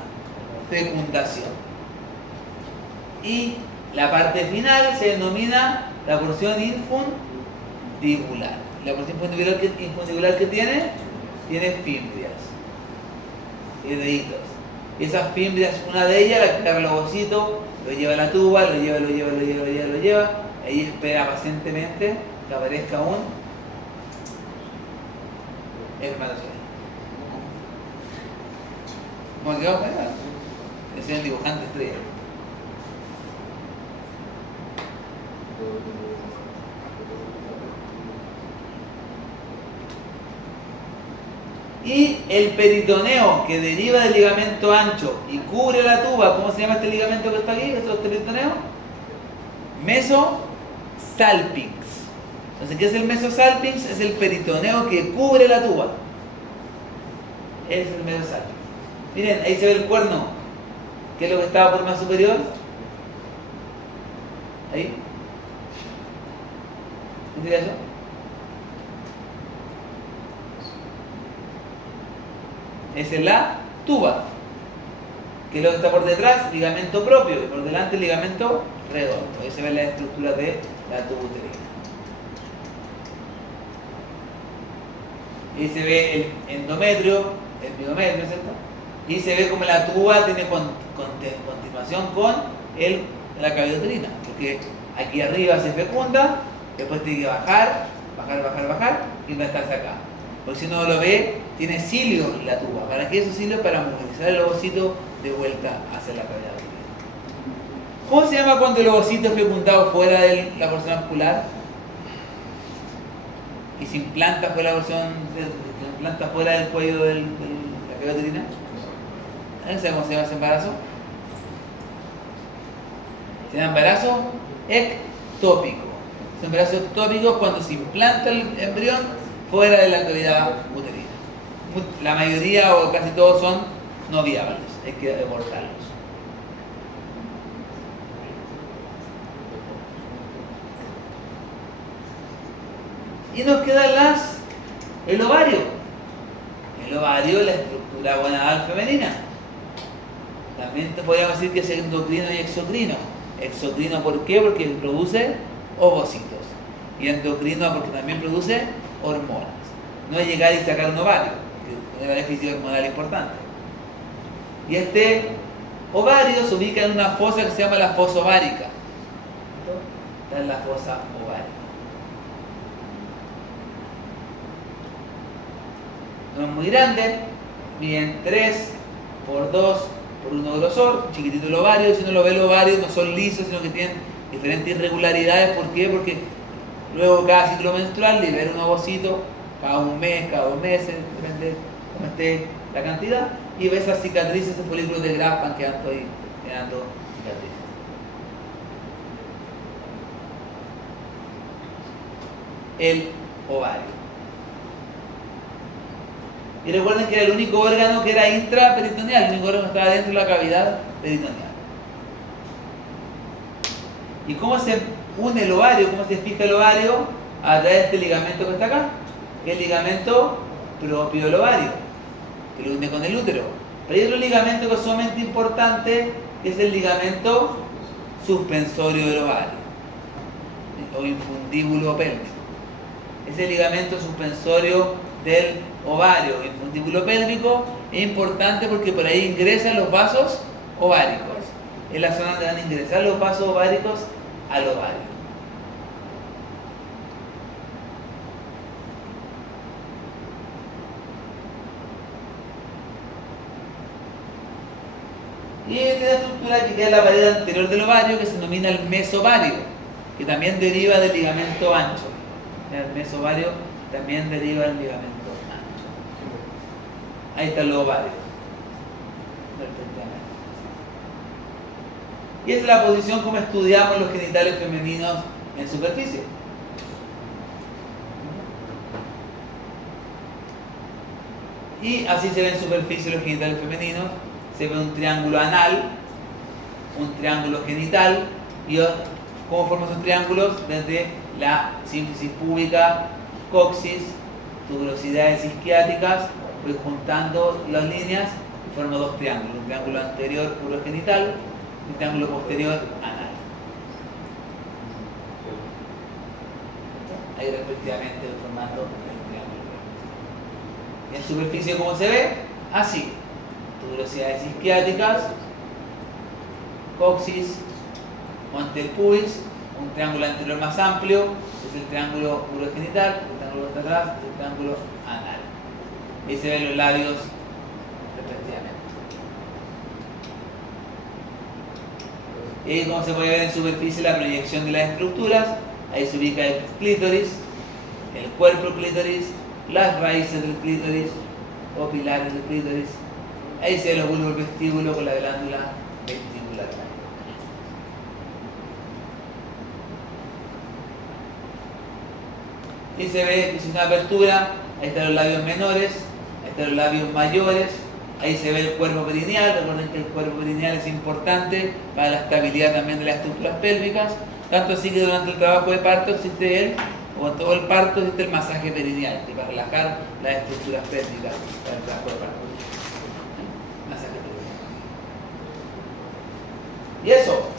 fecundación. Y la parte final se denomina la porción infundibular. La porción infundibular que tiene fimbrias y deditos. Y esas fimbrias, una de ellas, la que agarra el ovocito, lo lleva a la tuba, lo lleva. Ahí espera pacientemente que aparezca un espermatozoide. ¿Cómo quedó? Ese es el dibujante estrella. Y el peritoneo que deriva del ligamento ancho y cubre la tuba, ¿cómo se llama este ligamento que está aquí? ¿Esto es peritoneo? Mesosalpinx. Entonces, ¿qué es el mesosalpinx? Es el peritoneo que cubre la tuba. Es el mesosalpinx. Miren, ahí se ve el cuerno. ¿Qué es lo que estaba por más superior? Ahí. ¿Qué sería eso? Esa es la tuba. ¿Qué es lo que está por detrás? Ligamento propio. Y por delante ligamento redondo. Ahí se ve la estructura de la tuba uterina. Y se ve el endometrio, el miometrio, ¿cierto? Y se ve como la tuba tiene continuación con la cavidad uterina, porque aquí arriba se fecunda, después tiene que bajar, y implantarse acá. Porque si uno lo ve, tiene cilios la tuba. ¿Para qué esos cilios? Para movilizar el ovocito de vuelta hacia la cavidad uterina. ¿Cómo se llama cuando el ovocito es fecundado fuera de la porción vascular? Y se implanta fuera del cuello de la cavidad uterina. ¿Sabes cómo se llama ese embarazo? Se llama embarazo ectópico. Ese embarazo ectópico es cuando se implanta el embrión fuera de la cavidad uterina. La mayoría o casi todos son no viables, hay que abortarlos. Y nos queda el ovario. El ovario es la estructura gonadal femenina. También te podríamos decir que es endocrino y exocrino. Exocrino, ¿por qué? Porque produce ovocitos. Y endocrino porque también produce hormonas. No es llegar y sacar un ovario, que es un beneficio hormonal importante. Y este ovario se ubica en una fosa que se llama la fosa ovárica. Está en la fosa ovárica. No es muy grande, miden 3 por 2 por 1 grosor, chiquitito el ovario. Si uno lo ve, los ovarios no son lisos, sino que tienen diferentes irregularidades. ¿Por qué? Porque luego cada ciclo menstrual libera un ovocito, cada un mes, cada 2 meses, depende de cómo esté la cantidad, y ve esas cicatrices, esos folículos de Graf van quedando ahí, generando cicatrices. El ovario. Y recuerden que era el único órgano que era intraperitoneal, el único órgano que estaba dentro de la cavidad peritoneal. ¿Y cómo se une el ovario? ¿Cómo se fija el ovario? A través de este ligamento que está acá, que es el ligamento propio del ovario, que lo une con el útero. Pero hay otro ligamento que es sumamente importante, que es el ligamento suspensorio del ovario, o infundíbulo pélvico. Ese ligamento suspensorio del ovario, infundíbulo pélvico, es importante porque por ahí ingresan los vasos ováricos. Es la zona donde van a ingresar los vasos ováricos al ovario. Y hay una estructura que queda en la pared anterior del ovario que se denomina el mesovario, que también deriva del ligamento ancho. El mesovario también deriva del ligamento ancho. Ahí están los ovarios. Y esa es la posición como estudiamos los genitales femeninos en superficie. Y así se ven en superficie los genitales femeninos. Se ve un triángulo anal, un triángulo genital, y ¿cómo forman esos triángulos? Desde la sínfisis púbica, coxis, tuberosidades isquiáticas, voy juntando las líneas y formo dos triángulos, un triángulo anterior urogenital y un triángulo posterior anal. Ahí respectivamente formando el triángulo. Y en superficie, ¿cómo se ve? Así. Tuberosidades isquiáticas, coxis, monte del pubis, un triángulo anterior más amplio, es el triángulo urogenital, el triángulo que está atrás es el triángulo anal. Ahí se ven los labios respectivamente. Y ahí, como se puede ver en superficie, la proyección de las estructuras. Ahí se ubica el clítoris, el cuerpo del clítoris, las raíces del clítoris o pilares del clítoris. Ahí se ve los bulbos del vestíbulo con la glándula vestibular. Y se ve que es una apertura. Ahí están los labios menores, ahí están los labios mayores. Ahí se ve el cuerpo perineal. Recuerden que el cuerpo perineal es importante para la estabilidad también de las estructuras pélvicas. Tanto así que durante el trabajo de parto existe o en todo el parto existe el masaje perineal, que para relajar las estructuras pélvicas para el trabajo de parto. Masaje perineal. Y eso.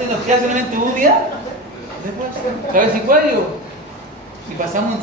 entonces nos queda solamente una unidad. Cabeza y cuello. Y pasamos